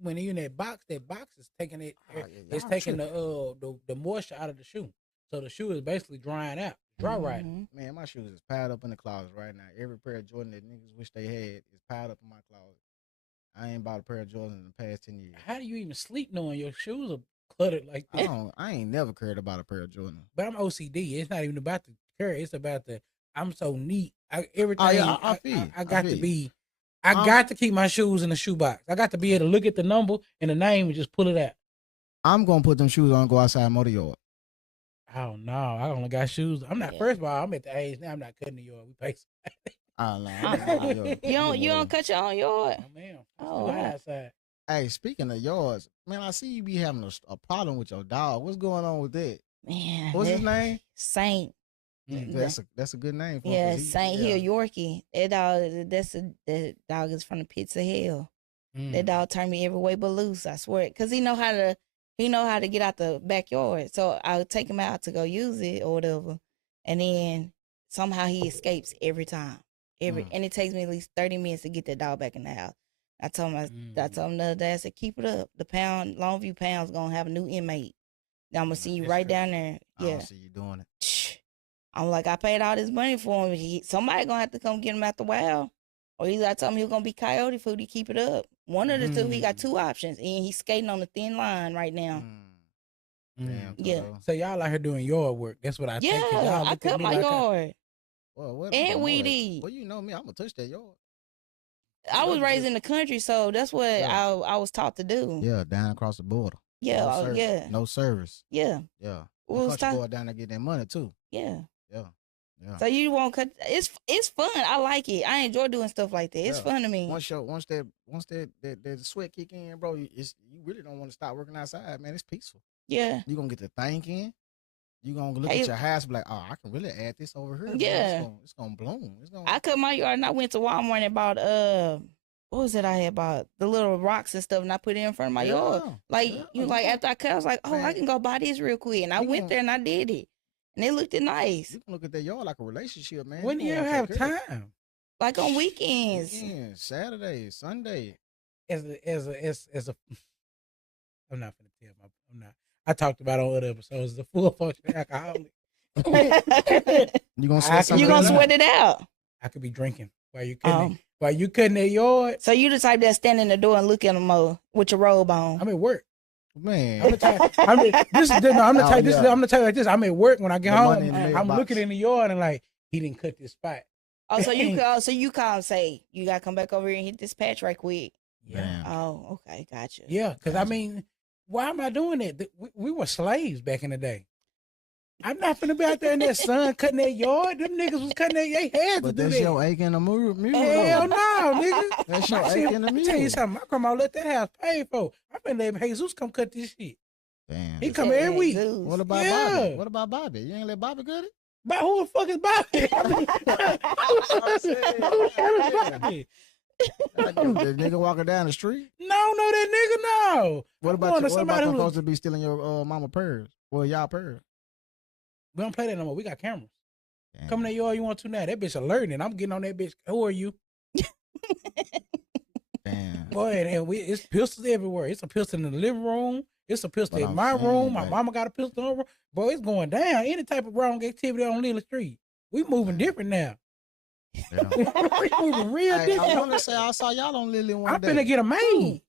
when you're in that box is taking it. It's taking the moisture out of the shoe. So the shoe is basically drying out. Dry right. Man, my shoes is piled up in the closet right now. Every pair of Jordan that niggas wish they had is piled up in my closet. I ain't bought a pair of Jordans in the past 10 years. How do you even sleep knowing your shoes are cluttered like that? I ain't never cared about a pair of Jordans. But I'm OCD. It's not even about the carry. It's about I'm so neat. Everything. I got to keep my shoes in the shoebox. I got to be able to look at the number and the name and just pull it out. I'm gonna put them shoes on and go outside and mow the yard. Oh no, I only got shoes. I'm not. First of all, I'm at the age now. I'm not cutting the yard. We pay. You don't cut your own yard. Oh man. Outside. Hey, speaking of yards, man, I see you be having a problem with your dog. What's going on with that? Man, what's his name? Saint. That's a good name for him. Yeah, Saint Hill Yorkie. That dog is from the pits of hell. That dog turned me every way but loose. I swear, because he know how to get out the backyard. So I would take him out to go use it or whatever, and then somehow he escapes every time. And it takes me at least 30 minutes to get that dog back in the house. I told him the other day, I said, keep it up. The Longview Pound's gonna have a new inmate. I'm gonna see you right down there. Yeah. I don't see you doing it. I'm like, I paid all this money for him. Somebody gonna have to come get him out the wild. Or either I told him he was gonna be coyote food, he keep it up. One of the two, he got two options. And he's skating on the thin line right now. Damn, yeah. So y'all out here doing yard work. That's what I think. Yeah, I cut my yard. Well, and weedy. Well, you know me, I'm gonna touch that yard. I was raised in the country, so that's what I was taught to do. Yeah, down across the border. Yeah, No service. Yeah. Yeah. The country boy down there get that money too. Yeah. Yeah. Yeah. So you won't cut. It's fun. I like it. I enjoy doing stuff like that. It's fun to me. Once that sweat kick in, bro, you really don't want to stop working outside, man. It's peaceful. Yeah. You gonna get the thinking. You gonna look at your house, be like, oh, I can really add this over here. Yeah. It's gonna bloom. I cut my yard and I went to Walmart and bought what was it I had bought? The little rocks and stuff, and I put it in front of my yard. Like after I cut, I was like, oh, man, I can go buy this real quick, and I went there and I did it. And it looked nice. You can look at that yard like a relationship, man. When do you have time? Like on weekends. Saturday, Sunday. As a I'm not gonna tell I'm not. I talked about on other episodes. The full function alcoholic. You gonna sweat it out. I could be drinking while you cutting that yard. So you the type that stand in the door and look at them with your robe on. I'm at work. Man, I'm the type. I'm the type like this. I'm at work when I get home. I'm looking in the yard and like he didn't cut this spot. Oh, so you call and say you gotta come back over here and hit this patch right quick. Yeah. Man. Oh, okay, gotcha. Yeah, because I mean, why am I doing that? We were slaves back in the day. I'm not finna be out there in that sun cutting that yard. Them niggas was cutting their hands to do that. But that's your ache in the mule. Hell no, nigga. That's your ache in the mule. Tell you something. My grandma let that house pay for. I'm finna let Jesus come cut this shit. Damn. He come every week. What about Bobby? What about Bobby? You ain't let Bobby cut it? But who the fuck is Bobby? The nigga walking down the street? No, that nigga, no. What about somebody who's supposed to be stealing your mama purse? Well, y'all purse. We don't play that no more. We got cameras. Damn. Come to yard you want to now. That bitch alerting. I'm getting on that bitch. Who are you? Damn. Boy, it's pistols everywhere. It's a pistol in the living room. It's a pistol in my room. My mama got a pistol over. Boy, it's going down. Any type of wrong activity on Lily Street. We moving different now. Yeah. We moving real different. I want to say I saw y'all on Lily one day. I'm finna get a maid.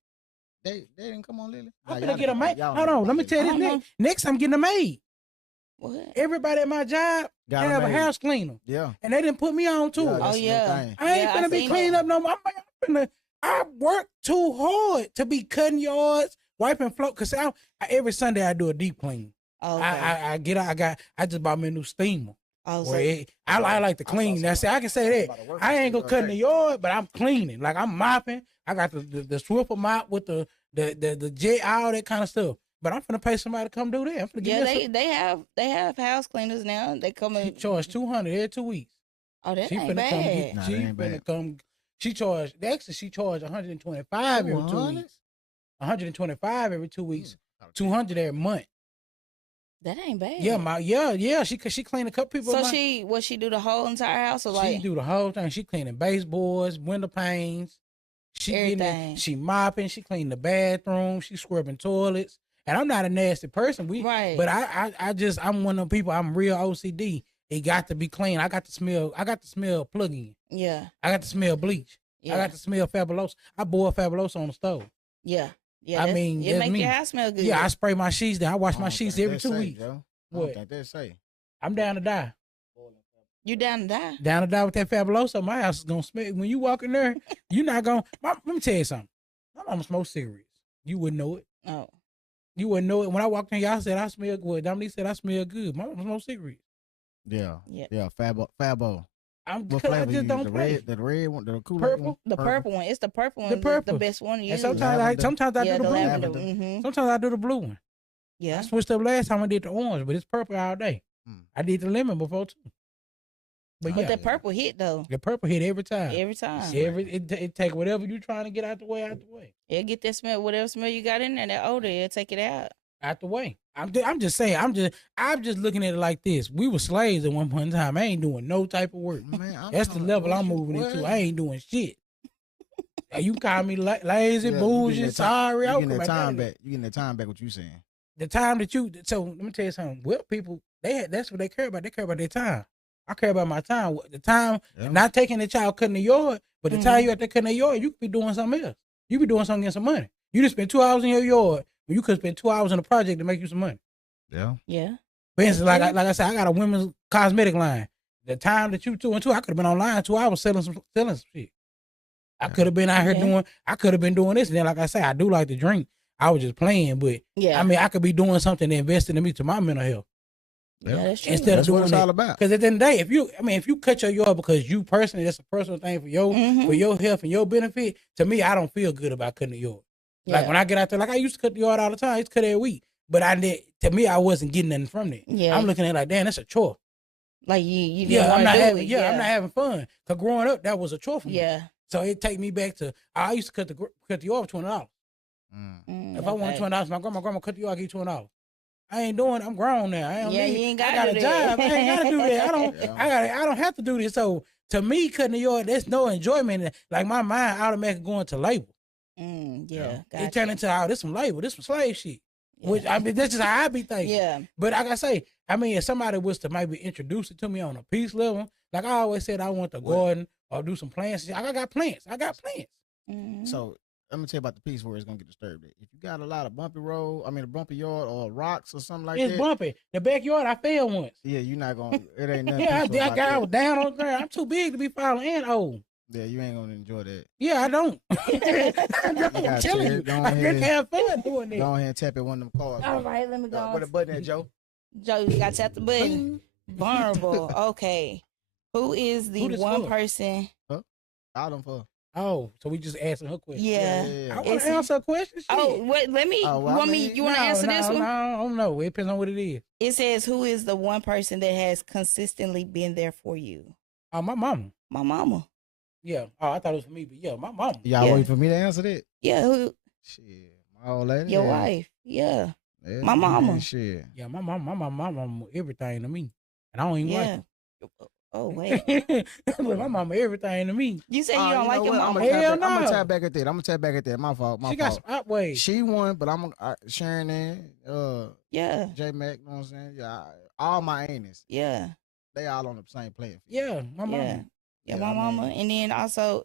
They didn't come on Lily? I'm finna get a maid. Hold on. Let me tell you this. Next I'm getting a maid. What? Everybody at my job have a house cleaner. Yeah. And they didn't put me on too. Oh, yeah. I ain't finna be cleaning up no more. I work too hard to be cutting yards, wiping floor. Cause every Sunday I do a deep clean. Okay. I just bought me a new steamer. Oh, I like to clean. Now, see, I can say that. I ain't gonna cut in the yard, but I'm cleaning. Like I'm mopping. I got the Swiffer mop with the jet, all that kind of stuff. But I'm finna pay somebody to come do that. I'm finna get they have house cleaners now. They come in. She charge $200 every 2 weeks. Oh, that she ain't bad. Nah, she finna come. She charged $125 every 2 weeks. $125 every 2 weeks. $200 every month. That ain't bad. Yeah. She cleaned a couple people. So she do the whole entire house, or like she do the whole thing. She cleaning baseboards, window panes. She mopping. She cleaning the bathroom. She scrubbing toilets. And I'm not a nasty person. But I'm one of the people. I'm real OCD. It got to be clean. I got to smell plug-in. Yeah. I got to smell bleach. Yeah. I got to smell Fabuloso. I boil Fabuloso on the stove. Yeah. Yeah. I mean, it make your house smell good. Yeah, I spray my sheets down. I wash my sheets every 2 weeks. What? I don't think they say. I'm down to die. You down to die? Down to die with that Fabuloso. My house is gonna smell. When you walk in there, you're not gonna. Let me tell you something. My mama smokes cigarettes. You wouldn't know it. Oh. You wouldn't know it. When I walked in, y'all said I smell good. Dominique said I smell good. My mama smokes cigarettes. Yeah. Fabo. What flavor you don't use? play. The red one, the cool purple one? The purple one. It's the purple one. The best one to use. And sometimes I do the blue lavender. one. Mm-hmm. Sometimes I do the blue one. Yeah. I switched up last time I did the orange, but it's purple all day. I did the lemon before too. But the purple hit though. The purple hit every time. Every time. It take whatever you trying to get out the way. It'll get that smell, whatever smell you got in there, that odor, it'll take it out the way. I'm just saying. I'm just looking at it like this. We were slaves at one point in time. I ain't doing no type of work. Man, that's the level I'm moving into. I ain't doing shit. You call me lazy, bougie, sorry. You getting that time back. You getting that time back. What you saying? The time that you. So let me tell you something. Well, people, that's what they care about. They care about their time. I care about my time. The time, not taking the child cutting the yard, but the time you out there cutting the yard, you could be doing something else. You be doing something, getting some money. You just spend 2 hours in your yard. You could spend 2 hours in a project to make you some money. Yeah. Yeah. For instance, like I said, I got a women's cosmetic line. The time that you 2 and 2, I could have been online 2 hours selling some shit. I could have been out here doing. I could have been doing this, and then like I say, I do like to drink. I was just playing, but I mean, I could be doing something that invested in me to my mental health. Yeah, that's true. Instead of doing what it's all about. Because at the end of the day, if you cut your yard because you personally, that's a personal thing for your health and your benefit. To me, I don't feel good about cutting the yard. Yeah. Like when I get out there, like I used to cut the yard all the time. I used to cut every week, but to me, I wasn't getting nothing from it. Yeah. I'm looking at it like, damn, that's a chore. Like you I'm not having. I'm not having fun. Cause growing up, that was a chore for me. Yeah. So it take me back to I used to cut the yard for $20. If I wanted $20, my grandma cut the yard, I give $20. I ain't doing. I'm grown now. You ain't got I got a job. I ain't gotta do that. I don't have to do this. So to me, cutting the yard, there's no enjoyment in it. Like my mind automatically going to labor. Gotcha. It turned into this some labor, this some slave shit. Yeah. Which I mean, that's just how I be thinking. Yeah. But like I say, I mean, if somebody was to maybe introduce it to me on a peace level, like I always said, I want to garden or do some plants. I got plants. So let me tell you about the piece where it's gonna get disturbed. If you got a lot of bumpy a bumpy yard or rocks or something like that. It's bumpy. The backyard, I fell once. Yeah, you're not gonna. It ain't nothing. I was down on the ground. I'm too big to be falling and old. Yeah, you ain't gonna enjoy that. Yeah, I don't. I'm telling you, I can't have fun doing that. Go ahead and tap at one of them cars. All right, let me go. Where the button at, Joe? Joe, you got to tap the button. Vulnerable. Okay. Who is the one person? Huh? All them for. Oh, so we just answering her question. Yeah. I want to answer a question. Shit. Oh, wait, let me. You want to answer this one? No, I don't know. It depends on what it is. It says, who is the one person that has consistently been there for you? Oh, my mama. My mama. Yeah. Oh, I thought it was for me, but yeah, my mama. Y'all waiting for me to answer that? Yeah. Who? Shit, my old lady. Your wife. Yeah. My mama. Shit. Yeah, my mama, everything to me, and I don't even like her. Oh wait, my mama everything to me. You say you don't like your mama? I'm gonna tap back at that. My fault. She got spot ways. She won, but I'm Sharon and J Mac. You know what I'm saying? Yeah, all my aunties. Yeah, they all on the same platform. Yeah, my mama. Yeah, my mama, and then also,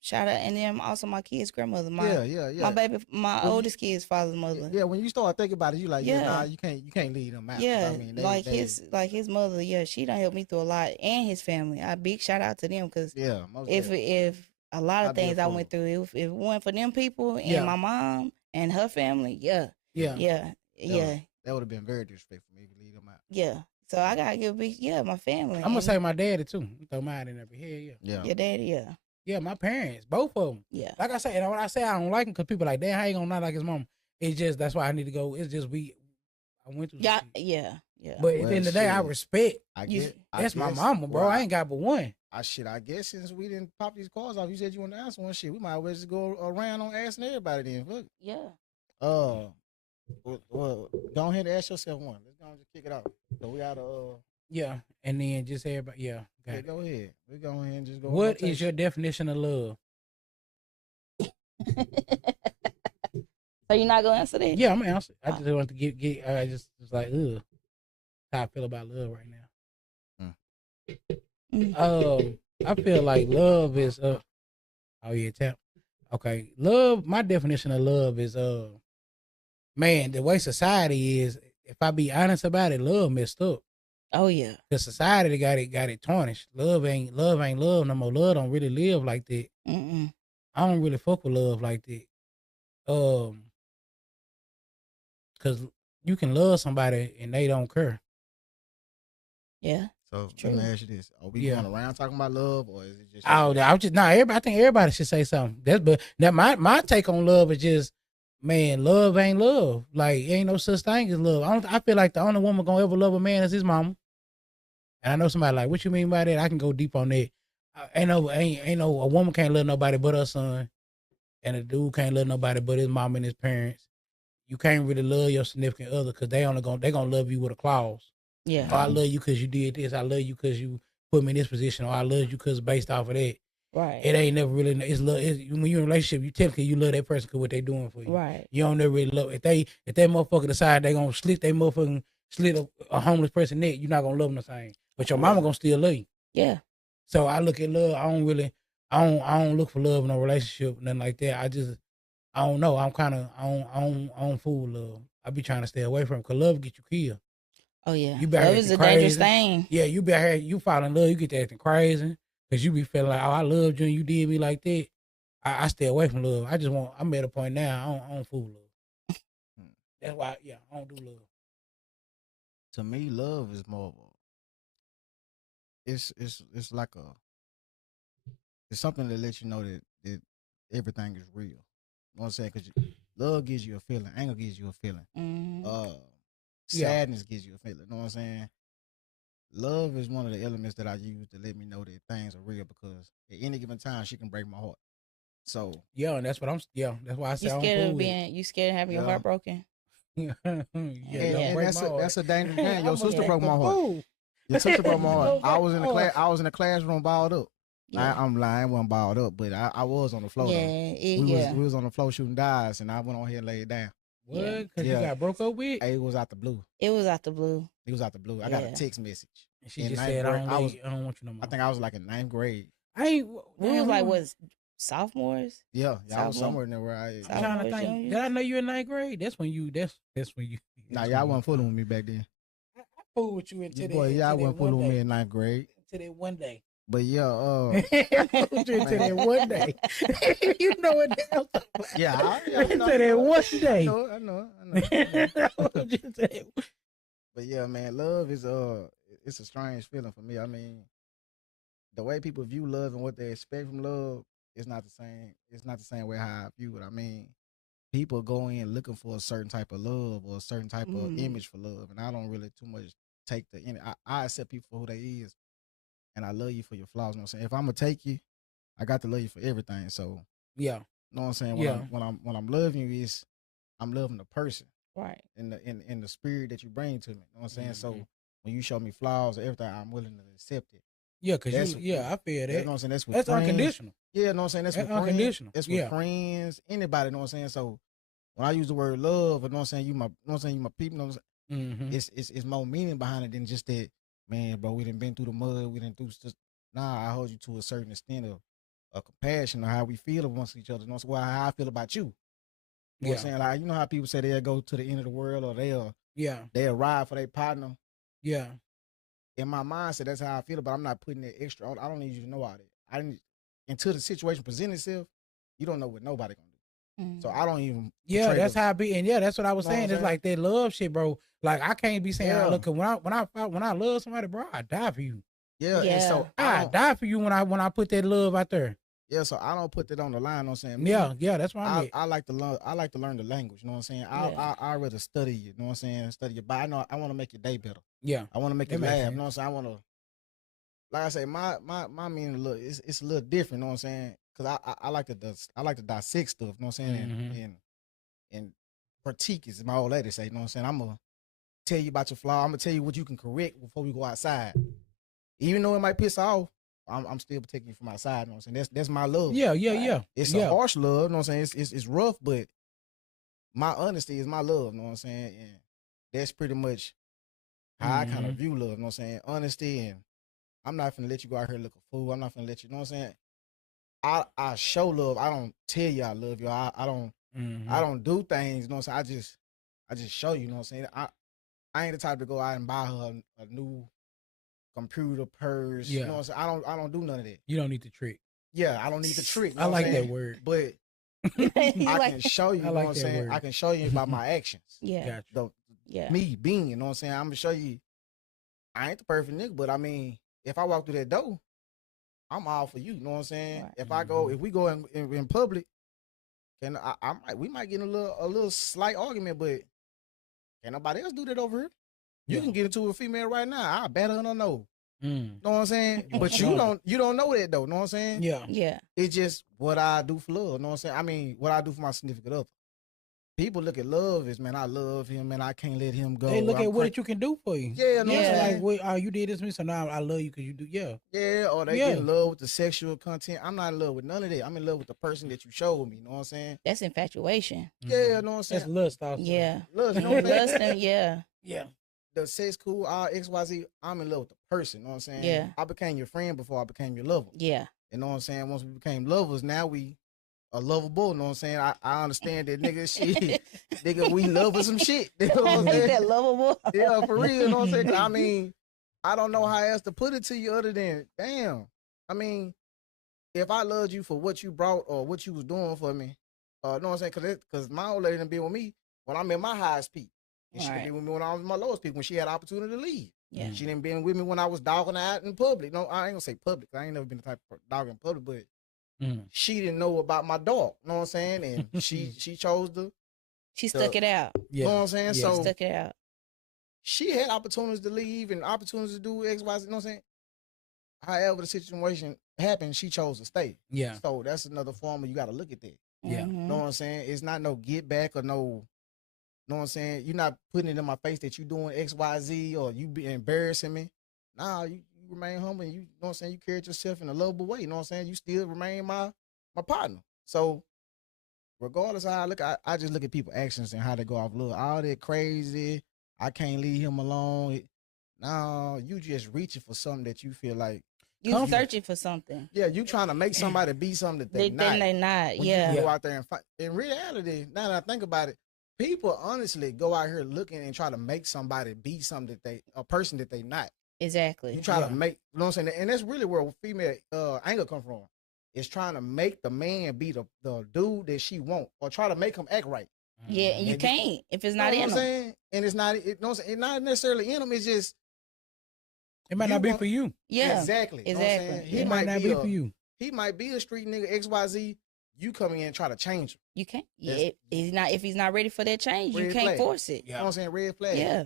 shout out, and then also my kid's grandmother. My oldest kid's father's mother. Yeah, when you start thinking about it, you like, you can't leave them out. Yeah, I mean, his mother, she done helped me through a lot, and his family. A big shout out to them because if a lot of things I went through, if it weren't for them people and my mom and her family, that would have been very disrespectful for me to leave them out. Yeah. So I gotta give my family. I'm gonna say my daddy too. Throw mine in every head. Yeah. Your daddy, yeah, my parents, both of them. Yeah. Like I said, and when I say I don't like him, because people like, damn, how you gonna not like his mom? It's just that's why I need to go. It's just I went through. Yeah. But at the end of the day, I respect. That's my mama, bro. I ain't got but one. I guess since we didn't pop these cars off, you said you want to answer one. Shit, we might as well just go around on asking everybody then. Look. Yeah. Well, go ahead and ask yourself one. Let's go and just kick it off. So we gotta yeah, and then just everybody. Yeah, go ahead. We go ahead and just go. What is your definition of love? So you're not gonna answer that? Yeah, I'm gonna answer. I just want to get. I just was like, ugh, how I feel about love right now. I feel like love is oh yeah, tap. Okay, love. My definition of love is man, the way society is. If I be honest about it, love messed up. Oh yeah. The society got it tarnished. Love ain't love no more. Love don't really live like that. I don't really fuck with love like that. Cause you can love somebody and they don't care. Yeah. So let me ask you this: are we going around talking about love, or is it just? I think everybody should say something. My take on love is just. Man, love ain't love. Like, ain't no such thing as love. I feel like the only woman gonna ever love a man is his mama. And I know somebody like, what you mean by that? I can go deep on that. Ain't no a woman can't love nobody but her son, and a dude can't love nobody but his mom and his parents. You can't really love your significant other because they gonna love you with a clause. Yeah. Or I love you because you did this. I love you because you put me in this position. Or I love you because based off of that. Right. It ain't never really. It's love. When you're in a relationship, you technically you love that person because what they doing for you. Right. You don't never really love. If that motherfucker decide they gonna slit a homeless person neck, you're not gonna love them the same. But your mama gonna still love you. Yeah. So I look at love. I don't look for love in a relationship, nothing like that. I don't know. I don't fool love. I be trying to stay away from it because love get you killed. Oh yeah. Love is a dangerous thing. Yeah, you be out here, you fall in love, you get to acting crazy. Cause you be feeling like, oh, I loved you and you did me like that. I stay away from love. I'm at a point now. I don't fool love. That's why. Yeah, I don't do love. To me, love is more of a. It's like a. It's something that lets you know that everything is real. You know what I'm saying? Because love gives you a feeling. Anger gives you a feeling. Sadness gives you a feeling. You know what I'm saying? Love is one of the elements that I use to let me know that things are real, because at any given time she can break my heart. So yeah, and that's what that's why I say you scared of having your heart broken. And that's a dangerous game. Your sister broke my heart. Your sister broke my heart. I was in the classroom balled up. Yeah. I'm lying, I wasn't balled up, but I was on the floor. We was on the floor shooting dice, and I went on here and laid it down. What? Because you got broke up with? It was out the blue. I got a text message. And she just said, I don't want you no more. I think I was like in 9th grade. We was like, what, sophomores? Yeah, I was somewhere in there where I'm trying to think. Did I know you in 9th grade? That's when you. Nah, y'all wasn't fooling with me back then. I fooled with you until boy, y'all wasn't fooling with me in 9th grade. Until that one day. But yeah, I fooled you until that one day. You know what the hell? Yeah, until that one day. I know. But yeah, man, love is it's a strange feeling for me. I mean, the way people view love and what they expect from love is not the same. It's not the same way how I view it. I mean, people go in looking for a certain type of love or a certain type of image for love, and I don't really too much take I accept people for who they is, and I love you for your flaws. You know what I'm saying? If I'm gonna take you, I got to love you for everything. So yeah, you know what I'm saying? When I'm loving you, I'm loving the person, right? In the spirit that you bring to me. You know what I'm saying? So when you show me flaws or everything, I'm willing to accept it. Yeah, because I feel that. You know what I'm saying? That's friends. Unconditional. Yeah, you know what I'm saying? That's with unconditional. That's with friends, anybody, you know what I'm saying? So when I use the word love, you know what I'm saying, you my people, you know what I'm saying? It's more meaning behind it than just that, man, bro, we done been through the mud, we done through stuff. Nah, I hold you to a certain extent of compassion of how we feel amongst each other. You know what I'm saying? How I feel about you. You know what I'm saying? Like, you know how people say they'll go to the end of the world or they'll ride for their partner. Yeah. In my mindset, that's how I feel, but I'm not putting that extra on. I don't need you to know all that. Until the situation presents itself, you don't know what nobody gonna do. So I don't even. Yeah, that's how I be, and that's what I was saying. It's like that love shit, bro. Like I can't be saying, look, when I love somebody, bro, I die for you. Yeah. And so I die for you when I put that love out there. Yeah, so I don't put that on the line. You know what I'm saying? Yeah, that's why I like to learn the language. You know what I'm saying? I rather study you. You know what I'm saying? Study your body. I want to make your day better. Yeah, I want to make you laugh. You know what I'm saying? I want to, like I say, my meaning look, it's a little different. You know what I'm saying? Because I like to dissect stuff. You know what I'm saying? And critique is my old lady say. You know what I'm saying? I'm gonna tell you about your flaw. I'm gonna tell you what you can correct before we go outside. Even though it might piss off, I'm still protecting you from outside. You know what I'm saying? That's my love. Yeah. It's a harsh love. You know what I'm saying? It's rough, but my honesty is my love. You know what I'm saying? And that's pretty much how I kind of view love. You know what I'm saying? Honesty, and I'm not finna let you go out here look a fool. I'm not finna let you. You know what I'm saying? I show love. I don't tell you I love you. I don't do things. You know what I'm saying? I just show you. You know what I'm saying? I ain't the type to go out and buy her a new computer, purse. You know what I'm saying? I don't do none of that. You don't need the trick. Yeah, I don't need the trick. You know I like that word. But I can show you, you know what I'm saying? Word. I can show you by my actions. Yeah. Me being, you know what I'm saying? I'm gonna show you I ain't the perfect nigga, but I mean, if I walk through that door, I'm all for you. You know what I'm saying? Right. If we go in public, we might get a little slight argument, but can't nobody else do that over here. You can get into a female right now. I bet her no know. Know what I'm saying? But you don't know that though. Know what I'm saying? Yeah. It's just what I do for love. Know what I'm saying? I mean, what I do for my significant other. People look at love as, man, I love him, man. I can't let him go. They look at what you can do for you. Yeah, know what I'm saying? Like, you did this to me, so now I love you because you do. Yeah. Yeah, or they get in love with the sexual content. I'm not in love with none of that. I'm in love with the person that you showed me. Know what I'm saying? That's infatuation. Yeah, know what I'm saying? That's lust also. Yeah. Lust, you know what I'm saying? Lust and Yeah. The sex cool, XYZ, I'm in love with the person. Know what I'm saying? Yeah. I became your friend before I became your lover. Yeah. You know what I'm saying? Once we became lovers, now we are lovable. You know what I'm saying? I understand that nigga shit. Nigga, we love some shit. You know what I'm saying? That lovable. Yeah, for real. You know what I'm saying? I mean, I don't know how else to put it to you other than, damn. I mean, if I loved you for what you brought or what you was doing for me, know what I'm saying? Because my old lady done been with me when I'm in my highest peak. And she done been with me when I was in my lowest peak, when she had opportunity to leave. Yeah. She done been with me when I was dogging out in public. No, I ain't gonna say public. I ain't never been the type of dog in public, but she didn't know about my dog. Know what I'm saying? And she chose She stuck it out. You know what I'm saying? So stuck it out. She had opportunities to leave and opportunities to do X, Y, Z. You know what I'm saying? However the situation happened, she chose to stay. Yeah. So that's another form of you got to look at that. Yeah. Know what I'm saying? It's not no get back or no. Know what I'm saying? You're not putting it in my face that you doing X, Y, Z or you be embarrassing me. Nah, you remain humble and you know what I'm saying? You carried yourself in a lovable way. You know what I'm saying? You still remain my partner. So regardless of how I look, I just look at people's actions and how they go off love. All that crazy, I can't leave him alone. No, you just reaching for something that you feel like you searching for something. Yeah, you trying to make somebody be something that they not. They not. When yeah. You go out there and fight. In reality, now that I think about it, people honestly go out here looking and try to make somebody be something that a person that they not. Exactly. You try to make, you know what I'm saying? And that's really where female anger come from. It's trying to make the man be the dude that she want, or try to make him act right. Yeah, and you can't if it's not in him. Saying? And it's not, it's not necessarily in him. It's just it might not be for you. Yeah, exactly. Exactly. It might not be for you. He might be a street nigga XYZ. You come in and try to change him. You can't. Yeah, he's not. If he's not ready for that change, you can't force it. You know what I'm saying? Red flag. Yeah.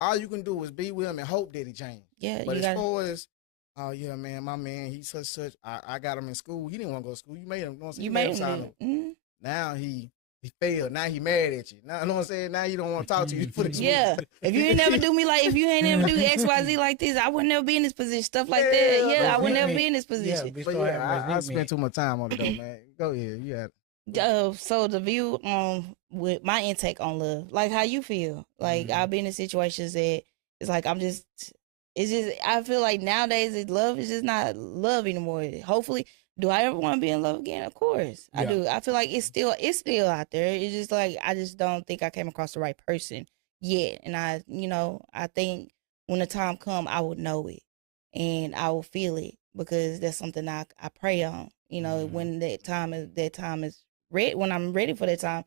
All you can do is be with him and hope that he change. Yeah. But as far as, oh yeah, man, my man, he's such. I got him in school. He didn't want to go to school. You made him. You know what I'm saying? You made him sign up. Mm-hmm. Now he failed. Now he mad at you. Now you know what I'm saying? Now you don't want to talk to you. Yeah. If you ain't never do me like, if you ain't never do XYZ like this, I would never be in this position. Stuff like that. Yeah, I would never be in this position. Yeah, but I spent too much time on it though, man. Go ahead. You had it. So the view with my intake on love, like how you feel, like I've been in situations that it's like I feel like nowadays love is just not love anymore. Hopefully, do I ever want to be in love again? Of course I do. I feel like it's still out there. It's just like I just don't think I came across the right person yet, and I think when the time come, I would know it and I will feel it, because that's something I pray on. When that time is ready, when I'm ready for that time,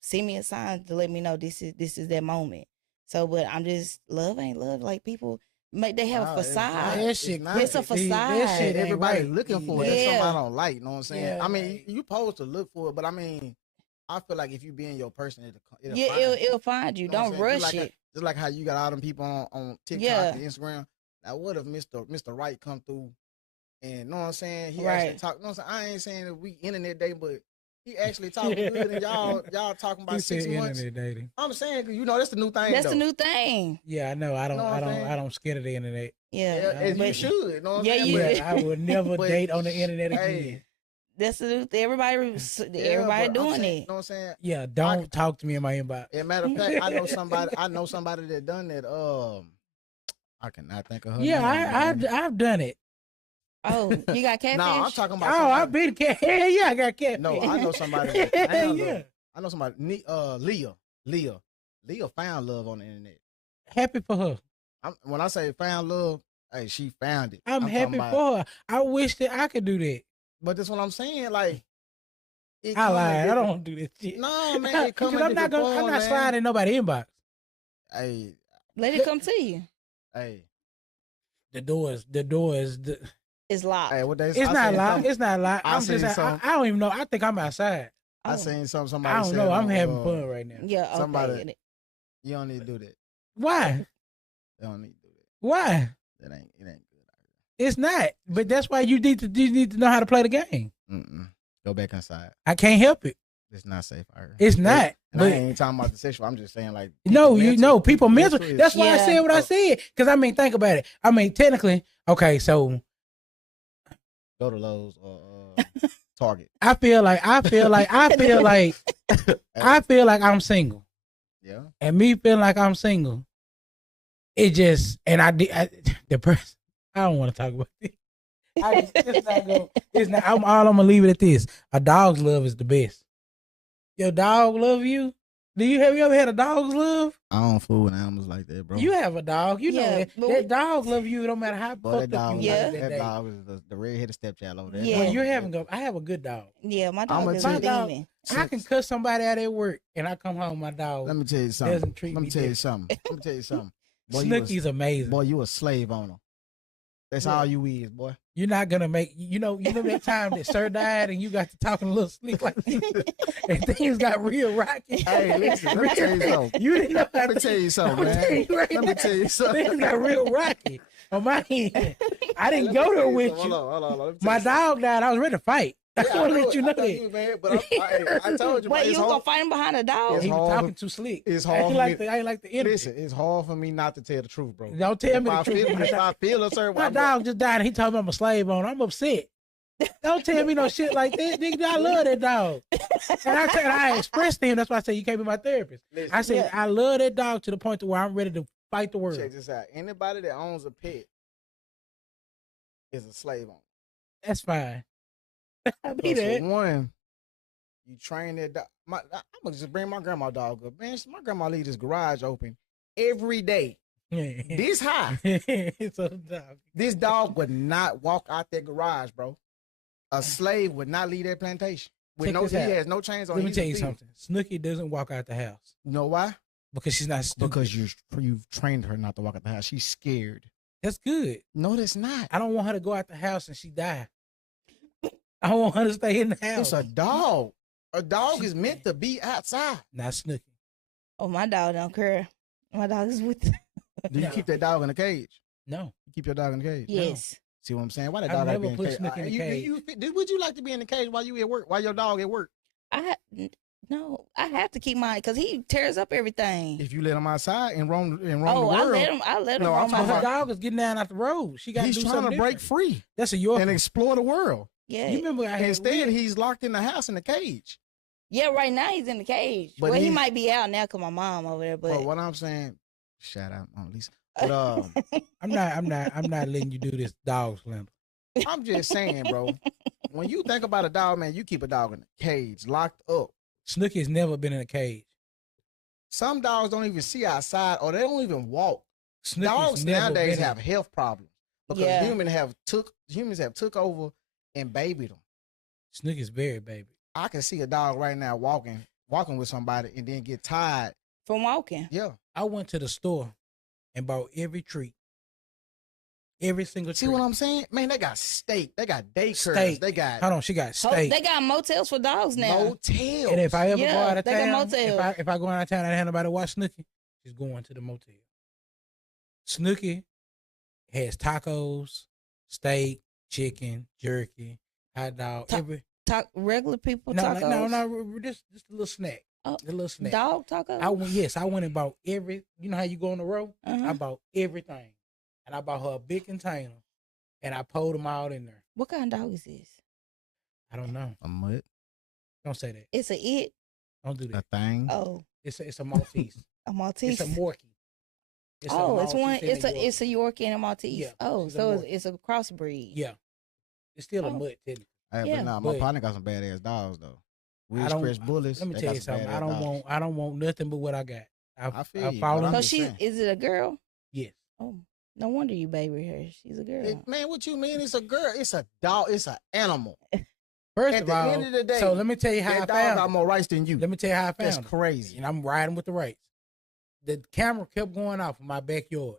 send me a sign to let me know this is that moment. So, but I'm just, love ain't love. Like people they have a facade. It's a facade. That shit everybody's right. looking for. That's something I don't like. You know what I'm saying? Yeah, I mean, you supposed to look for it, but I mean, I feel like if you being your person, it'll find you. Don't rush it. Just like how you got all them people on TikTok and Instagram. Now, what if Mr. Right come through and, know what I'm saying? He actually talk. You know what I'm saying? I ain't saying that we internet dating, but he actually talking good, and y'all talking about 6 months. Dating. I'm saying, that's the new thing. That's the new thing. Yeah, I know. I don't scared of the internet. Yeah, you should. You know what I'm saying? Yeah, I would never date on the internet again. That's the new thing. Everybody doing it. You know what I'm saying? Yeah, don't talk to me in my inbox. As a matter of fact, I know somebody that done that. I cannot think of her. Yeah, I've done it. Oh, you got catfish? No, I'm talking about. Oh, I've been cat. Hell yeah, I got catfish. No, I know somebody. I know somebody. Leah found love on the internet. Happy for her. When I say found love, hey, she found it. I'm happy for her. I wish that I could do that. But that's what I'm saying. Like, I lied. I don't want to do this shit. No, man. Because I'm not sliding nobody inbox. Hey, let it come to you. Hey, the door is. It's locked. Hey, it's not locked. It's not locked. I don't even know. I think I'm outside. I seen somebody. I don't know. I'm having fun right now. Yeah, okay. Somebody. You don't need to do that. Why? You don't need to do that. Why? It ain't good. It's not. But that's why you need to know how to play the game. Go back inside. I can't help it. It's not safe out here. It's not. But I ain't talking about the sexual. I'm just saying, like, people mental. That's why I said what I said. Because I mean, think about it. I mean, technically, okay, so go to Lowe's or Target. I feel like I'm single. Yeah. And me feeling like I'm single, it just, and the person, I don't want to talk about it. I'm gonna leave it at this. A dog's love is the best. Your dog love you, Do you ever had a dog's love? I don't fool with animals like that, bro. You have a dog. You know that dog love you no matter how fucked up you are. That dog is the red-headed stepchild over there. Yeah. Well, you're having I have a good dog. Yeah, my dog is a demon. I can cuss somebody out at work, and I come home, my dog. Let me tell you something. Doesn't treat me. Let me tell you something. Boy, Snooky's amazing. Boy, you a slave owner. That's all you is, boy. You're not gonna make you know that time that Sir died and you got to talking a little slick like this, and things got real rocky. Hey, listen, let me tell you something. You didn't know. Let me tell you something, man. Let me tell you something. Things got real rocky on my end. I didn't go there with you. Hold on. My dog died. I was ready to fight. I want to let you know that. Man, but I told you. Wait, you gonna fight him behind a dog? He was talking too slick. It's hard. I ain't like the energy. Listen, it's hard for me not to tell the truth, bro. Don't tell me the truth. If I feel a certain way, my dog just died and he told me I'm a slave owner. I'm upset. Don't tell me no shit like that. Nigga, I love that dog. And I expressed to him, that's why I said you can't be my therapist. Listen, I said I love that dog to the point to where I'm ready to fight the world. Check this out. Anybody that owns a pet is a slave owner. That's fine. I be For that. one, you train that dog. I'm gonna just bring my grandma dog up. Man, my grandma leave this garage open every day. This high. This dog would not walk out that garage, bro. A slave would not leave that plantation. He has no chains on. Let me tell you something. Snooky doesn't walk out the house. You know why? Because she's not stupid. Because you've trained her not to walk out the house. She's scared. That's good. No, that's not. I don't want her to go out the house and she die. I want her to stay in the house. It's a dog. A dog is meant to be outside. Not Snooky. Oh, my dog don't care. My dog is with. Do you keep that dog in a cage? No. You keep your dog in the cage? Yes. No. See what I'm saying? Why that dog got to be in the cage? Would you like to be in the cage while you at work? While your dog at work? No, I have to keep mine because he tears up everything. If you let him outside and roam the world. I let him. No, her dog is getting down out the road. He's trying to break free. That's a Yorkie. And explore the world. Yeah. You remember instead he's locked in the house in the cage. Yeah, right now he's in the cage. But he might be out now because my mom over there. But what I'm saying, shout out on Lisa. But I'm not letting you do this dog slander. I'm just saying, bro. When you think about a dog, man, you keep a dog in a cage, locked up. Snooky's never been in a cage. Some dogs don't even see outside, or they don't even walk. Snooky's dogs nowadays have health problems because humans have took over and babied them. Snooky's very baby. I can see a dog right now walking with somebody and then get tired from walking. Yeah, I went to the store and bought every treat. Every single treat. See what I'm saying? Man, they got steak. They got daycares. They got... Hold on, she got steak. They got motels for dogs now. Motels. And if I ever go out of they town, got motels. if I go out of town and have nobody watch Snooky, she's going to the motel. Snooky has tacos, steak, chicken, jerky, hot dog, regular people no, tacos? No, just a little snack. Oh, a little snack. Dog tacos? I went and bought you know how you go on the road? I bought everything. And I bought her a big container, and I pulled them all in there. What kind of dog is this? I don't know. A mutt? Don't say that. It's a it? Don't do that. A thing? Oh. It's a Maltese. A Maltese? It's a Morkie. It's a Yorkie and a Maltese. Yeah, so it's a crossbreed. Yeah. It's still a mutt, technically. Hey, but my partner got some badass dogs though. We express bullets. Let me tell you something. I don't want nothing but what I got. I feel you. So is it a girl? Yes. Oh. No wonder you baby her. She's a girl. Man, what you mean? It's a girl. It's a dog. It's an animal. First At of the all, end of the day, so let me tell you how I found dog got more rights than you. Let me tell you how I found That's crazy. And I'm riding with the rights. The camera kept going off in my backyard.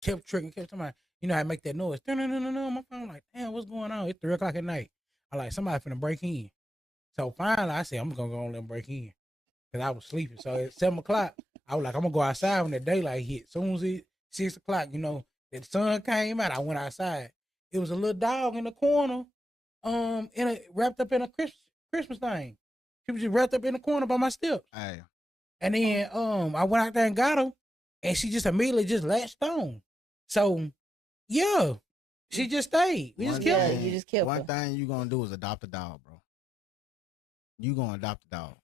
Kept tricking, kept talking about, you know, I make that noise. No. My phone like, damn, what's going on? It's 3:00 at night. I like, somebody finna break in. So finally, I said, I'm gonna go and let them break in. Because I was sleeping. So at 7 o'clock, I was like, I'm gonna go outside when the daylight hit. As soon as it's 6 o'clock, you know, the sun came out, I went outside. It was a little dog in the corner, wrapped up in a Christmas thing. She was just wrapped up in the corner by my steps. Hey. And then I went out there and got her, and she just immediately just latched on. So, yeah, she just stayed. We just killed her. You just killed her. One thing you gonna do is adopt a dog, bro. You gonna adopt a dog.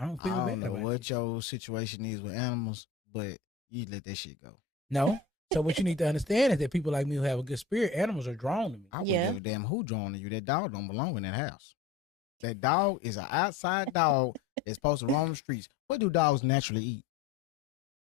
I don't know what your situation is with animals, but you let that shit go. No. So what you need to understand is that people like me who have a good spirit, animals are drawn to me. I wouldn't give a damn who drawn to you. That dog don't belong in that house. That dog is an outside dog that's supposed to roam the streets. What do dogs naturally eat?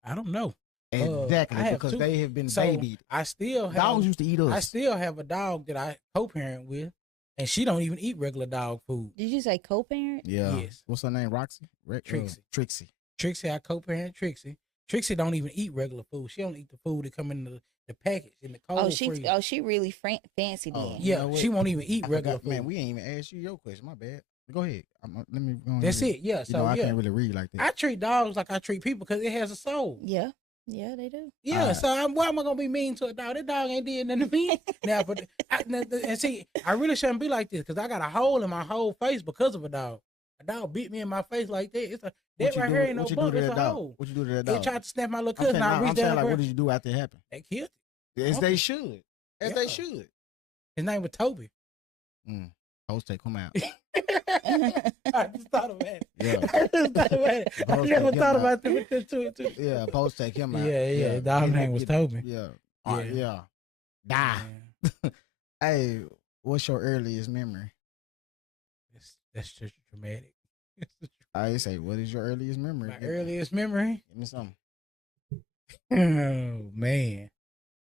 I don't know. Exactly, because they have been babied. Dogs used to eat us. I still have a dog that I co-parent with, and she don't even eat regular dog food. Did you say co-parent? Yeah. Yes. What's her name? Roxy? Trixie. Trixie, I co-parent Trixie. Trixie don't even eat regular food. She don't eat the food that come in the package in the cold freezer. She really fancy then. Yeah, she won't even eat regular food. Man, we ain't even asked you your question. My bad. Go ahead. Let me go on. That's it. Yeah. So I can't really read like that. I treat dogs like I treat people because it has a soul. Yeah. Yeah, they do. Yeah, so why am I gonna be mean to a dog? That dog ain't did nothing to me. Now, and see, I really shouldn't be like this because I got a hole in my whole face because of a dog. A dog beat me in my face like that. That right here ain't no bump. It's a hole. What you do to that dog? They tried to snap my little cousin. I reached down. Like, what did you do after it happened? They killed it. As they should. They should. His name was Toby. Post take him out. I just thought about it. Yeah. I never thought about that too. Yeah, post take him out. Yeah. Dog name was Toby. Yeah. Yeah. Die. Hey, what's your earliest memory? That's just dramatic. I say, what is your earliest memory? My earliest memory? Give me something. Oh, man.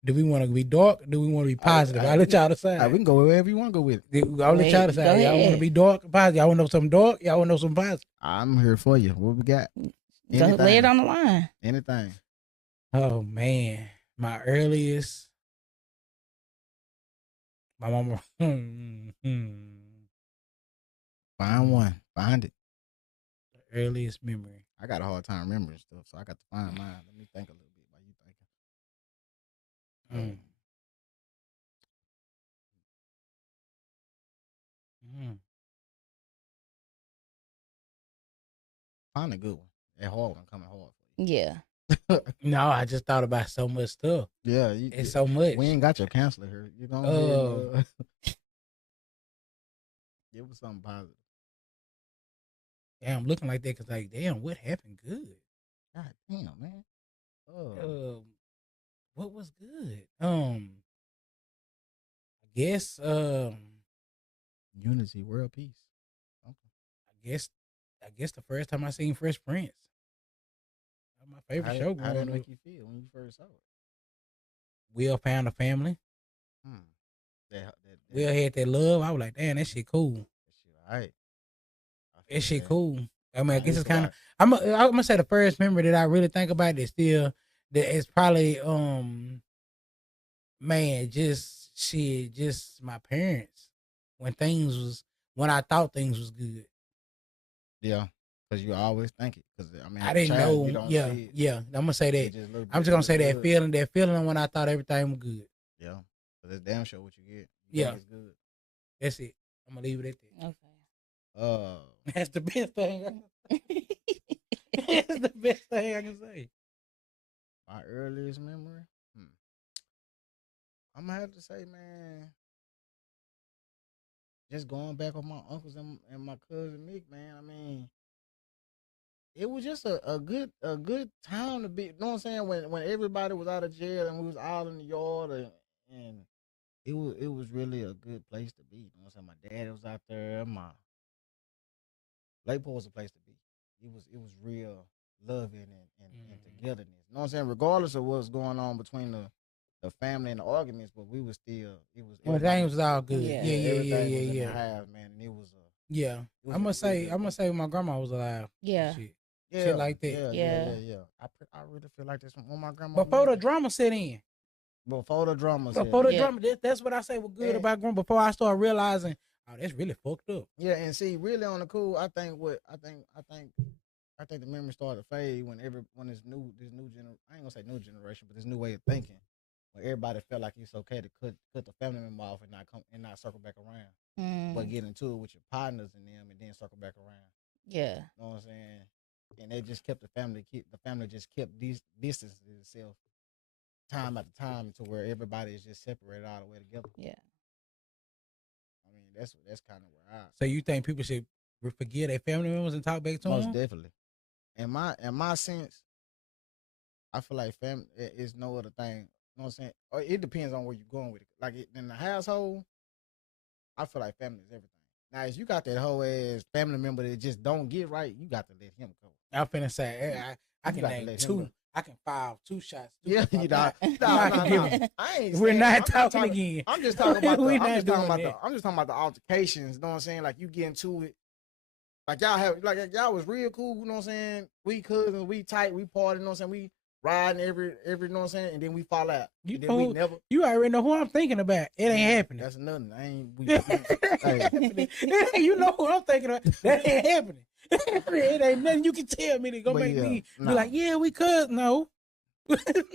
Do we want to be dark or do we want to be positive? I'll let y'all decide. We can go wherever you want to go with it. I'll let y'all decide. Y'all want to be dark or positive? Y'all want to know something dark? Y'all want to know something positive? I'm here for you. What we got? Go lay it on the line. Anything. Oh, man. My earliest. My mama. Find one. Find it. The earliest memory. I got a hard time remembering stuff, so I got to find mine. Let me think a little bit while you thinking. Find a good one. That hard one coming hard for you. Yeah. No, I just thought about so much stuff. Yeah. It's so much. We ain't got your counselor here. You know. It was something positive. Yeah, I'm looking like that because, like, damn, what happened good? God damn, man. What was good? I guess Unity, world peace. Okay. I guess the first time I seen Fresh Prince. That was my favorite show. How did it make you feel when you first saw it? Will found a family. That Will had that love. I was like, damn, that shit cool. That shit alright. That shit cool. I mean, I guess it's kind of. I'm gonna say the first memory that I really think about is still that it's probably man, just my parents when I thought things was good. Yeah, because you always think it. Because I mean, I didn't know. Yeah. I'm gonna say that. I'm just gonna say that feeling when I thought everything was good. Yeah, but it's damn sure what you get. It's good. That's it. I'm gonna leave it at that. Okay. That's the best thing. That's the best thing I can say. My earliest memory. I'm gonna have to say, man, just going back with my uncles and my cousin Mick, man. I mean, it was just a good time to be. You know what I'm saying? When everybody was out of jail and we was all in the yard and it was really a good place to be. You know what I'm saying? My dad was out there. My Lakeport was a place to be. It was real loving and togetherness. You know what I'm saying? Regardless of what's going on between the family and the arguments, but we was still things was all good. Yeah. Have, man, and it was I'm gonna say my grandma was alive. Yeah. Shit like that. Yeah. I really feel like this when my grandma. Before the drama set in. Before the drama. That's what I say was good about grandma. Before I started realizing, oh, that's really fucked up. Yeah, and see, really on the cool, I think the memory started to fade when this new generation. I ain't gonna say new generation, but this new way of thinking. When everybody felt like it's okay to cut the family member off and not circle back around, but get into it with your partners and them, and then circle back around. Yeah, you know what I'm saying. And they just kept the family just kept distancing itself time after time to where everybody is just separated all the way together. Yeah, I mean that's kind of where I. So you think people should forget their family members and talk back to them? Most definitely. In my sense, I feel like family is no other thing. You know what I'm saying? Or it depends on where you're going with it. Like in the household, I feel like family is everything. Now, if you got that whole ass family member that just don't get right, you got to let him go. I'm finna say, I can name 2. I can file 2 shots. Yeah, you know. We're not talking again. I'm just talking about the altercations. You know what I'm saying? Like you get into it. Like y'all was real cool. You know what I'm saying? We cousins, we tight, we party. You know what I'm saying? We riding every. You know what I'm saying? And then we fall out. You already know who I'm thinking about. It ain't happening. That's nothing. You know who I'm thinking about. That ain't happening. It ain't nothing you can tell me to go make me be like, yeah, we could. No.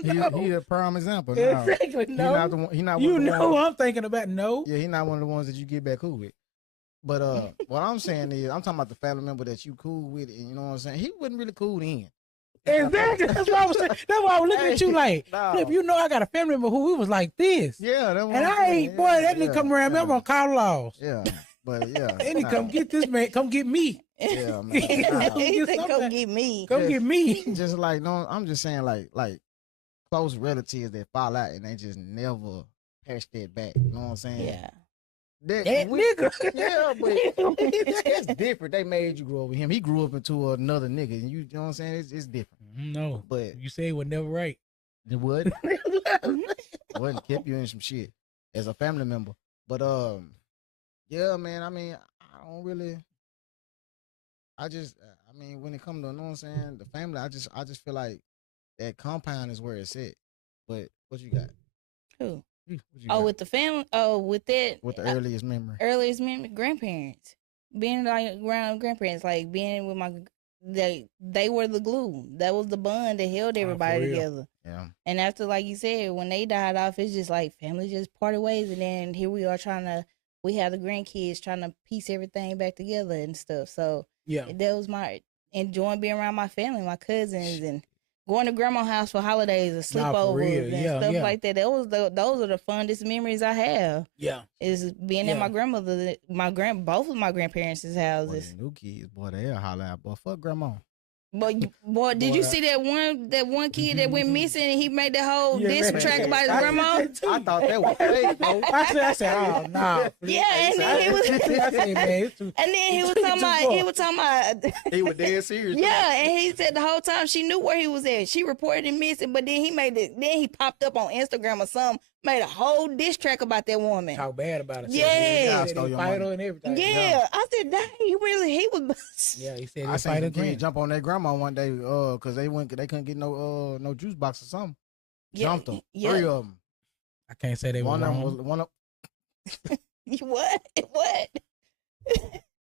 He a prime example. Exactly. No. He not you know who I'm thinking about. No. Yeah, he not one of the ones that you get back cool with. But what I'm saying is, I'm talking about the family member that you cool with, and you know what I'm saying. He wasn't really cool then. Exactly. That's what I was saying. That's why I was looking at you like, Flip, you know, I got a family member who was like this. Yeah, and I ain't, boy, that nigga come around me, I'm gonna call laws. Yeah, but yeah. And he come get this man, come get me. Yeah, man. He said, come get me. Come get me. Just like, no, I'm just saying, like close relatives that fall out and they just never patch that back. You know what I'm saying? Yeah. That nigga. Yeah, but it's different. They made you grow up with him. He grew up into another nigga. And you know what I'm saying? It's different. No. But you say it was never right. It would. It wouldn't keep you in some shit as a family member. But yeah, man, I mean, I don't really when it comes to, you know what I'm saying, the family, I just feel like that compound is where it's at. But what you got? Who? With the family. Oh, with that. With the earliest memory. Earliest memory, grandparents. Being like around grandparents, like being with they were the glue. That was the bond that held everybody together. Yeah. And after, like you said, when they died off, it's just like family just parted ways, and then here we are we have the grandkids trying to piece everything back together and stuff. So yeah, that was my enjoying being around my family, my cousins, and going to grandma's house for holidays or sleepovers and stuff like that. Those are the fondest memories I have. Yeah, is being at my grandmother, both of my grandparents' houses. Boy, the new kids, boy, they'll holler out, boy, fuck grandma. Boy, did you see that one kid that went missing and he made that whole diss track about his grandma? I thought that was fake, bro. I said, oh no. Yeah, and then he was talking about he was dead serious. Yeah, and he said the whole time she knew where he was at. She reported him missing, but then he popped up on Instagram or something, made a whole diss track about that woman. Talk bad about it. Yeah. Fight and everything. Yeah. I said, dang, he was. Yeah, he said I seen him again. Jump on that grandma one day, cause they couldn't get no juice box or something. Jumped them. 3 of them. I can't say they were wrong. One of What?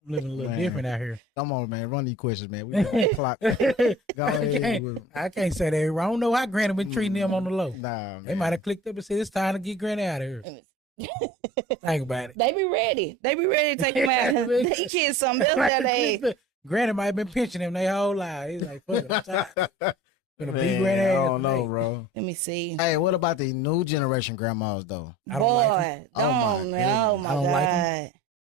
I'm living a little different out here. Come on, man. Run these questions, man. We got the clock. Go ahead. I can't say they wrong. I don't know how Granny been treating them on the low. Nah, man. They might have clicked up and said it's time to get Granny out of here. Think about it. They be ready. To take him out. They kids something else nowadays. Granny might have been pinching him their whole life. He's like, fuck it, I'm tired. Gonna be Granny. I don't know, bro. Let me see. Hey, what about the new generation grandmas though? I don't like oh my God.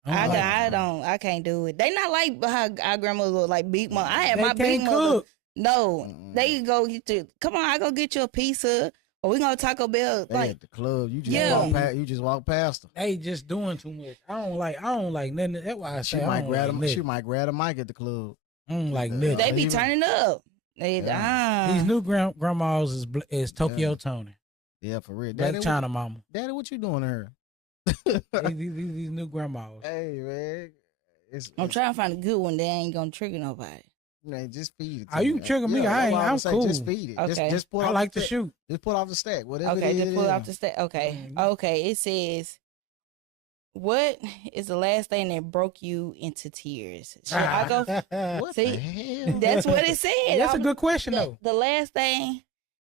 I can't do it. They not like how our grandmother was like big mom. I had my big mother. No, they go get you. Come on, I go get you a pizza, or we gonna Taco Bell. They at the club, you just walk past them. They just doing too much. I don't like nothing. That's why I say she might grab a mic at the club. I don't like nothing. They be turning up. These new grandmas is Tokyo Tony. Yeah, for real. Daddy, China mama. Daddy, what you doing here? these new grandmas. Hey man, I'm trying to find a good one that ain't gonna trigger nobody. Man, just feed it. Are you trigger me? I'm cool. Just feed it. Okay. Just pull. I like to shoot. Just pull off the stack. Whatever. Okay, just pull off the stack. Okay, okay. It says, "What is the last thing that broke you into tears?" Should I go? What the hell? That's what it said. That's a good question though. The last thing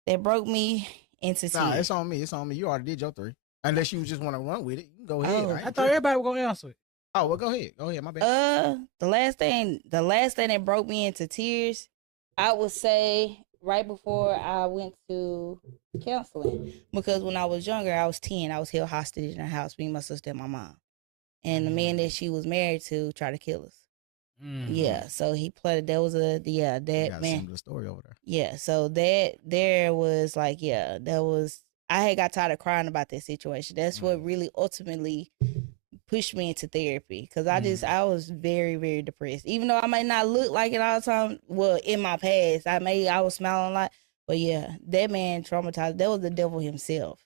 that broke me into tears. Nah, it's on me. It's on me. You already did your 3. Unless you just want to run with it, you can go ahead. I thought everybody was gonna answer it. Oh well, go ahead. Go ahead. My bad. The last thing that broke me into tears, I would say right before I went to counseling, because when I was younger, I was 10. I was held hostage in the house, me, my sister, and my mom, and the man that she was married to tried to kill us. Yeah, so he played. There was that man. Similar story over there. Yeah, so there was like I had got tired of crying about that situation. That's what really ultimately pushed me into therapy because I was very, very depressed. Even though I may not look like it all the time, well, in my past, I was smiling a lot. But yeah, that man traumatized. That was the devil himself.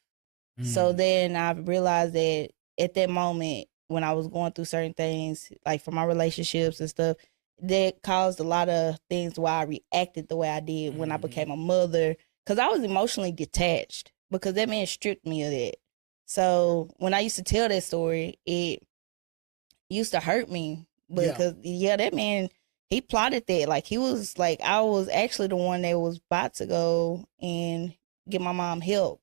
So then I realized that at that moment when I was going through certain things, like for my relationships and stuff, that caused a lot of things why I reacted the way I did when I became a mother. Because I was emotionally detached because that man stripped me of that. So when I used to tell that story, it used to hurt me because that man, he plotted that. Like he was like, I was actually the one that was about to go and get my mom help.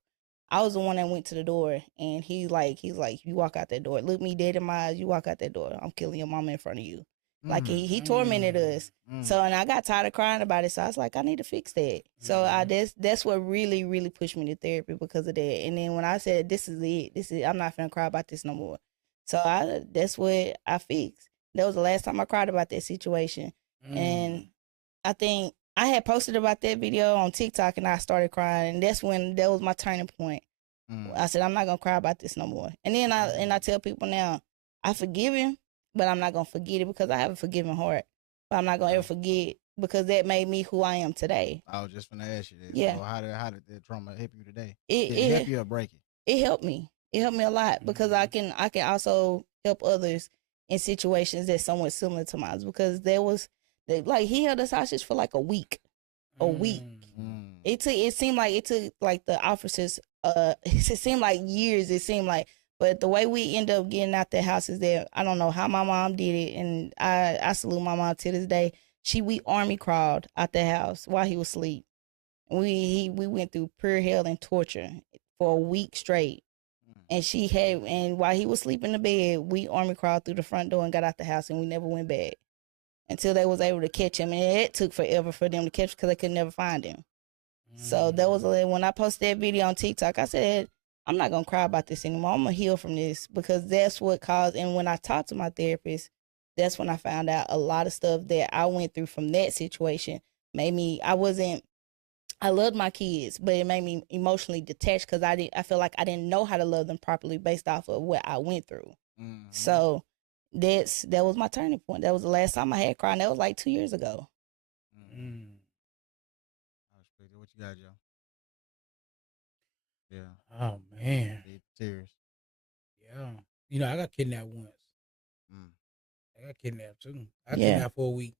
I was the one that went to the door, and he's like, you walk out that door. Look me dead in my eyes. You walk out that door. I'm killing your mama in front of you. Like he tormented us. So, and I got tired of crying about it. So I was like, I need to fix that. So that's what really, really pushed me to therapy because of that. And then when I said, this is it, I'm not finna cry about this no more. So that's what I fixed. That was the last time I cried about that situation. And I think I had posted about that video on TikTok and I started crying. And that was my turning point. I said, I'm not going to cry about this no more. And then I tell people now, I forgive him, but I'm not going to forget it because I have a forgiving heart. But I'm not going to ever forget because that made me who I am today. I was just going to ask you that. Yeah. So how did that trauma help you today? Did it help you or break it? It helped me. It helped me a lot because I can also help others in situations that's somewhat similar to mine because like he held us hostage for like a week. It seemed like it took like the officers it seemed like years, but the way we end up getting out the house is that I don't know how my mom did it, and I salute my mom to this day. We army crawled out the house while he was asleep. We went through pure hell and torture for a week straight. And while he was sleeping in the bed, we army crawled through the front door and got out the house, and we never went back until they was able to catch him. And it took forever for them to catch because they could never find him. So that was when I posted that video on TikTok. I said, I'm not gonna cry about this anymore. I'm gonna heal from this because that's what caused. And when I talked to my therapist, that's when I found out a lot of stuff that I went through from that situation made me. I loved my kids, but it made me emotionally detached because I feel like I didn't know how to love them properly based off of what I went through. So that was my turning point. That was the last time I had cried. That was like 2 years ago. What you got, Joe? Yeah. Oh man. Tears. Yeah. I got kidnapped once. I got kidnapped too. I kidnapped for a week.